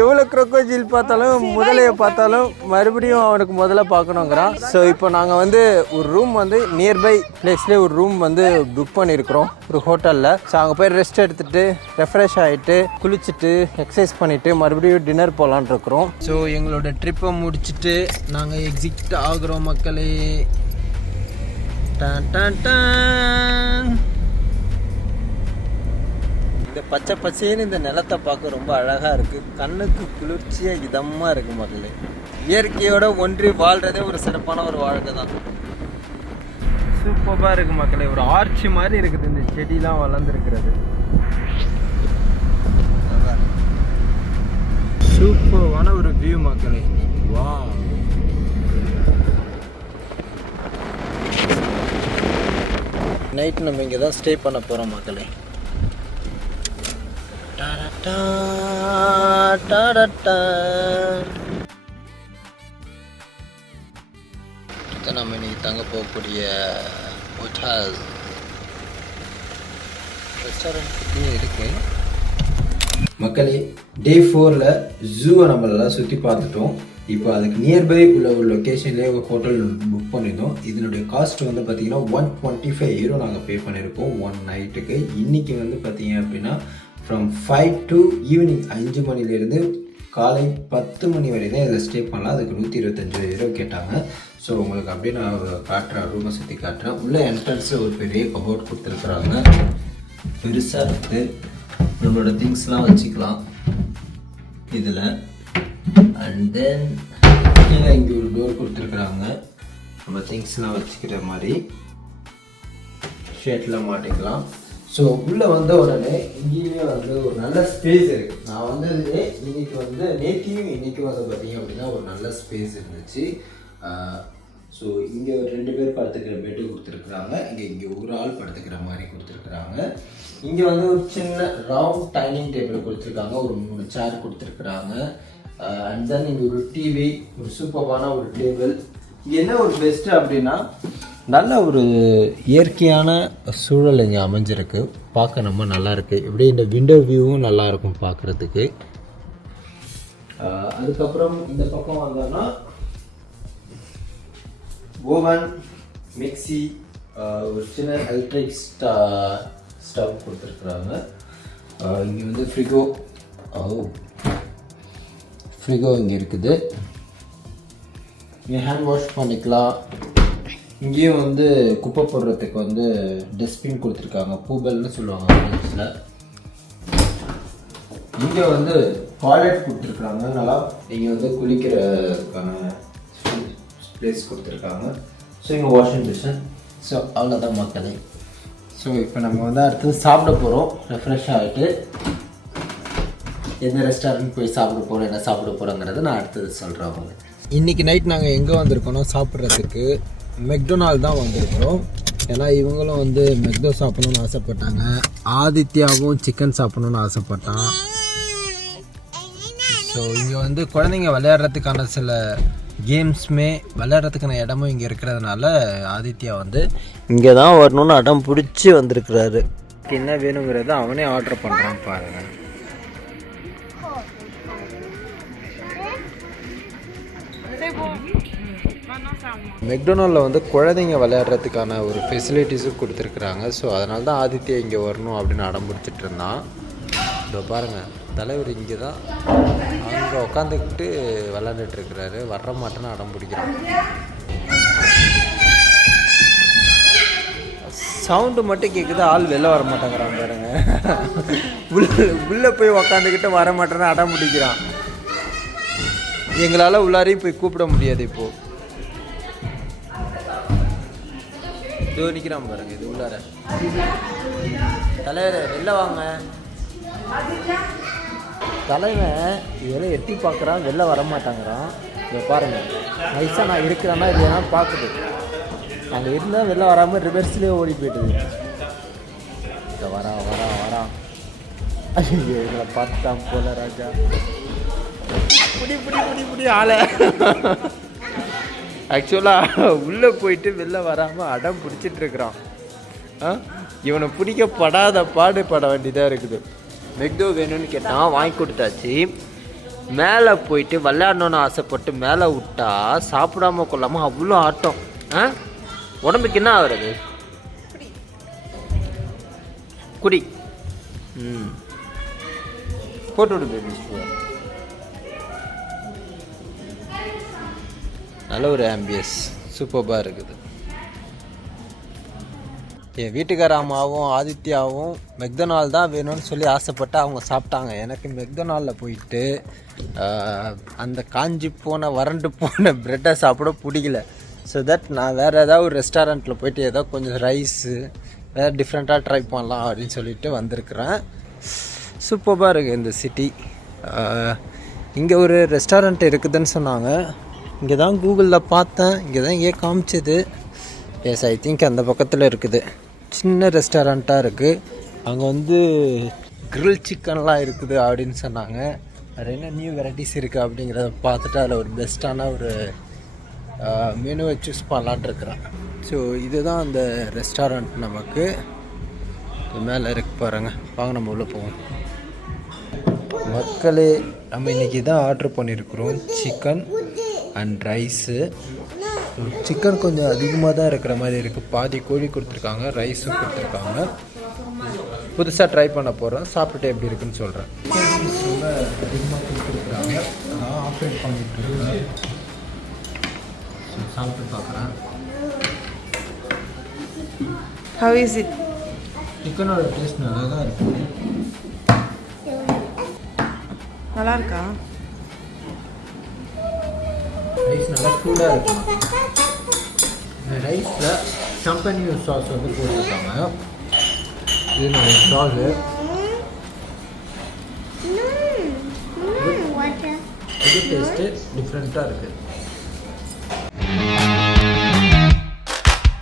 எவ்வளோ க்ரோக்கோஜில் பார்த்தாலும் முதலையை பார்த்தாலும் மறுபடியும் அவனுக்கு முதல்ல பார்க்கணுங்கிறான். ஸோ இப்போ நாங்கள் வந்து ஒரு ரூம் வந்து நியர்பை பிளேஸ்லேயே ஒரு ரூம் வந்து புக் பண்ணியிருக்கிறோம் ஒரு ஹோட்டலில். ஸோ அங்கே போய் ரெஸ்ட் எடுத்துகிட்டு ரெஃப்ரெஷ் ஆகிட்டு குளிச்சுட்டு எக்ஸசைஸ் பண்ணிவிட்டு மறுபடியும் டின்னர் போகலான் இருக்கிறோம். ஸோ எங்களோட ட்ரிப்பை முடிச்சுட்டு நாங்கள் எக்ஸிட் ஆகுறோம் மக்களே. டான் டான் டான். இந்த பச்சை பச்சைன்னு இந்த நிலத்தை பார்க்க ரொம்ப அழகாக இருக்குது. கண்ணுக்கு குளிர்ச்சியாக இதமாக இருக்குது மக்களே. இயற்கையோட ஒன்றி வாழ்கிறதே ஒரு சிறப்பான ஒரு வாழ்க்கை தான். சூப்பராக இருக்குது மக்களே. ஒரு ஆர்ச்சி மாதிரி இருக்குது இந்த செடியெலாம் வளர்ந்துருக்கிறது. சூப்பரான ஒரு வியூ மக்களே. வா, நைட்டு நம்ம இங்கே தான் ஸ்டே பண்ண போகிறோம் மக்களே. நம்ம இன்னைக்கு தங்க போகக்கூடிய ஹோட்டல் ரெஸ்டாரண்ட் இருக்கு மக்களே. டே 4ல் ஜூவை நம்மளெல்லாம் சுற்றி பார்த்துட்டோம். இப்போ அதுக்கு நியர்பை உள்ள ஒரு லொக்கேஷன்லேயே ஒரு ஹோட்டல் புக் பண்ணியிருந்தோம். இதனுடைய காஸ்ட் வந்து பார்த்திங்கன்னா 125 euro நாங்கள் பே பண்ணியிருக்கோம் 1 நைட்டுக்கு. இன்றைக்கி வந்து பார்த்திங்க அப்படின்னா ஃப்ரம் 5 to ஈவினிங் 5 மணிலேருந்து காலை 10 மணி வரை தான் இதில் ஸ்டே பண்ணலாம். அதுக்கு 125 euro கேட்டாங்க. ஸோ உங்களுக்கு அப்படியே நான் காட்டுறேன், ரூமை சுற்றி காட்டுறேன். உள்ளே என்ட்ரன்ஸில் ஒரு பெரிய கபோர்ட் கொடுத்துருக்குறாங்க, பெருசாக இருக்குது. நம்மளோட திங்ஸ்லாம் வச்சுக்கலாம் இதில். அண்ட் தென் கீழே இங்கே ஒரு டோர் கொடுத்துருக்குறாங்க, நம்ம திங்ஸ்லாம் வச்சுக்கிற மாதிரி ஷர்ட்லாம் மாட்டிக்கலாம். ஸோ உள்ளே வந்த உடனே இங்கேயுமே வந்து ஒரு நல்ல ஸ்பேஸ் இருக்குது. நான் வந்து இன்னைக்கு வந்து நேற்றையும் இன்றைக்கும் வந்து பார்த்திங்க அப்படின்னா ஒரு நல்ல ஸ்பேஸ் இருந்துச்சு. ஸோ இங்கே ஒரு 2 பேர் படுத்துக்கிற பெட்டு கொடுத்துருக்குறாங்க. இங்கே ஒரு ஆள் படுத்துக்கிற மாதிரி கொடுத்துருக்குறாங்க. இங்கே வந்து ஒரு சின்ன ரவுண்ட் டைனிங் டேபிள் கொடுத்துருக்காங்க, ஒரு 3 சேர் கொடுத்துருக்குறாங்க. அண்ட் தென் இங்கே ஒரு டிவி, ஒரு சூப்பரான ஒரு டேபிள். இங்கே என்ன ஒரு பெஸ்ட்டு அப்படின்னா நல்ல ஒரு இயற்கையான சூழல் இங்கே அமைஞ்சிருக்கு. பார்க்க ரொம்ப நல்லாயிருக்கு. இப்படி இந்த விண்டோ வியூவும் நல்லாயிருக்கும் பார்க்குறதுக்கு. அதுக்கப்புறம் இந்த பக்கம் வந்தோம்னா ஓவன், மிக்சி, ஒரு சின்ன எலக்ட்ரிக் ஸ்டவ் கொடுத்துருக்குறாங்க. இங்கே வந்து ஃப்ரிகோ இங்கே இருக்குது. இங்கே ஹேண்ட் வாஷ் பண்ணிக்கலாம். இங்கேயும் வந்து குப்பை போடுறதுக்கு வந்து டஸ்ட்பின் கொடுத்துருக்காங்க, பூபல்னு சொல்லுவாங்க இங்கிலீஷில். இங்கே வந்து டாய்லெட் கொடுத்துருக்குறாங்க. நல்லா இங்கே வந்து குளிக்கிறதுக்கான பிளேஸ் கொடுத்துருக்காங்க. ஸோ இங்கே வாஷிங் மிஷின். ஸோ அவ்வளோதான் மக்களே. ஸோ இப்போ நம்ம வந்து அடுத்தது சாப்பிட போகிறோம். ரெஃப்ரெஷ் ஆகிட்டு எந்த ரெஸ்டாரண்ட் போய் சாப்பிட போகிறோம், என்ன சாப்பிட போகிறோங்கிறத நான் அடுத்தது சொல்கிறேன் அவங்க. இன்றைக்கி நைட் நாங்கள் எங்கே வந்திருக்கோம் சாப்பிட்றதுக்கு? மெக்டொனால்ட் தான் வந்திருக்கிறோம். ஏன்னா இவங்களும் வந்து மெக்டோ சாப்பிட்ணுன்னு ஆசைப்பட்டாங்க. ஆதித்யாவும் சிக்கன் சாப்பிட்ணுன்னு ஆசைப்பட்டான். ஸோ இங்கே வந்து குழந்தைங்க விளையாடுறதுக்கான சில கேம்ஸுமே விளையாடுறதுக்கான இடமும் இங்கே இருக்கிறதுனால ஆதித்யா வந்து இங்கே தான் வரணும்னு அடம் பிடிச்சி வந்திருக்கிறாரு. என்ன வேணுங்கிறத அவனே ஆர்டர் பண்ணுறான் பாருங்கள். மெக்டொனால்டில் வந்து குழந்தைங்க விளையாடுறதுக்கான ஒரு ஃபெசிலிட்டிஸும் கொடுத்துருக்குறாங்க. ஸோ அதனால தான் ஆதித்யா இங்கே வரணும் அப்படின்னு அடம் பிடிச்சிட்டு இருந்தான். இதோ பாருங்கள், தலைவர் இங்கே தான் அங்கே உட்காந்துக்கிட்டு விளையாண்டுட்டுருக்கிறாரு. வர மாட்டேன்னு அடம் பிடிக்கிறான். சவுண்டு மட்டும் கேட்குது, ஆள் வெளில வர மாட்டேங்கிறான் பாருங்க. உள்ளே போய் உக்காந்துக்கிட்டு வர மாட்டேன்னு அடம் பிடிக்கிறான். எங்களால் உள்ளாரையும் போய் கூப்பிட முடியாது இப்போது. இதோ நிற்கிறான் பாருங்க இது உள்ளார. தலைவர் வெளில வாங்க. தலைவன் இதெல்லாம் எட்டி பார்க்குறான், வெளில வரமாட்டாங்கிறான். இதை பாருங்க, நைஸாக நான் இருக்கிறேன்னா இது ஏன்னா பார்க்குது. அங்கே இருந்தால் வெளில வராமல் ரிவர்ஸ்லேயே ஓடி போயிட்டுது. இதை வரா வரா வரா. ஐயோ இதில் பார்த்தான் போல ராஜா. புடி புடி புடி புடி ஆளை. ஆக்சுவலாக உள்ளே போயிட்டு வெளில வராமல் அடம் பிடிச்சிட்டு இருக்கிறான். இவனை பிடிக்கப்படாத பாடுபட வேண்டியதாக இருக்குது. மெக்டோ வேணும்னு கேட்டான், வாங்கி கொடுத்தாச்சு. மேலே போயிட்டு விளையாடணுன்னு ஆசைப்பட்டு மேலே விட்டா சாப்பிடாம கொள்ளாமல் அவ்வளோ ஆட்டம். உடம்புக்கு என்ன ஆகுறது? குடி. போட்டு விடு பேபி. நல்ல ஒரு ஆம்பியஸ், சூப்பராக இருக்குது. என் வீட்டுக்கார அம்மாவும் ஆதித்யாவும் மெக்டொனால்ட் தான் வேணும்னு சொல்லி ஆசைப்பட்டு அவங்க சாப்பிட்டாங்க. எனக்கு மெக்டொனால்டில் போயிட்டு அந்த காஞ்சி போன வறண்டு போன ப்ரெட்டை சாப்பிட பிடிக்கல. ஸோ தட் நான் வேறு ஏதாவது ஒரு ரெஸ்டாரண்ட்டில் போயிட்டு ஏதோ கொஞ்சம் ரைஸு வேறு டிஃப்ரெண்ட்டாக ட்ரை பண்ணலாம் அப்படின்னு சொல்லிட்டு வந்திருக்கிறேன். சூப்பராக இருக்குது இந்த சிட்டி. இங்கே ஒரு ரெஸ்டாரண்ட் இருக்குதுன்னு சொன்னாங்க. இங்கே தான் கூகுளில் பார்த்தேன், இங்கே தான் இங்கே காமிச்சது. எஸ், ஐ திங்க் அந்த பக்கத்தில் இருக்குது. சின்ன ரெஸ்டாரண்ட்டாக இருக்குது. அங்கே வந்து கிரில் சிக்கன்லாம் இருக்குது அப்படின்னு சொன்னாங்க. வேறு என்ன நியூ வெரைட்டிஸ் இருக்குது அப்படிங்கிறத பார்த்துட்டு அதில் ஒரு பெஸ்ட்டான ஒரு மெனுவை சூஸ் பண்ணலான் இருக்கிறேன். ஸோ இதுதான் அந்த ரெஸ்டாரண்ட். நமக்கு மேலே இருக்கு பாருங்கள். வாங்க நம்ம உள்ளே போவோம். மக்களே, நம்ம இன்றைக்கி தான் ஆர்டர் பண்ணியிருக்கிறோம் சிக்கன் அண்ட் ரைஸு. சிக்கன் கொஞ்சம் அதிகமாக தான் இருக்கிற மாதிரி இருக்குது. பாதி கோழி கொடுத்துருக்காங்க, ரைஸும் கொடுத்துருக்காங்க. புதுசாக ட்ரை பண்ண போகிறேன், சாப்பிட்டுட்டு எப்படி இருக்குன்னு சொல்கிறேன். ரொம்ப அதிகமாக கொடுத்துருக்குறாங்க, நான் ஆப்ரேட் பண்ணிட்டு இருக்கேன். சாப்பிட்டு பார்க்குறேன். How is it? சிக்கனோட டேஸ்ட் நல்லா தான் இருக்குது. நல்லா இருக்கா? ரைஸ் நல்லா சூடாக இருக்கும். இந்த ரைஸில் சம்பனி சாஸ் வந்து போட்டிருக்காங்க. இது நம்ம சாஸு இது டேஸ்ட்டு டிஃப்ரெண்ட்டாக இருக்குது.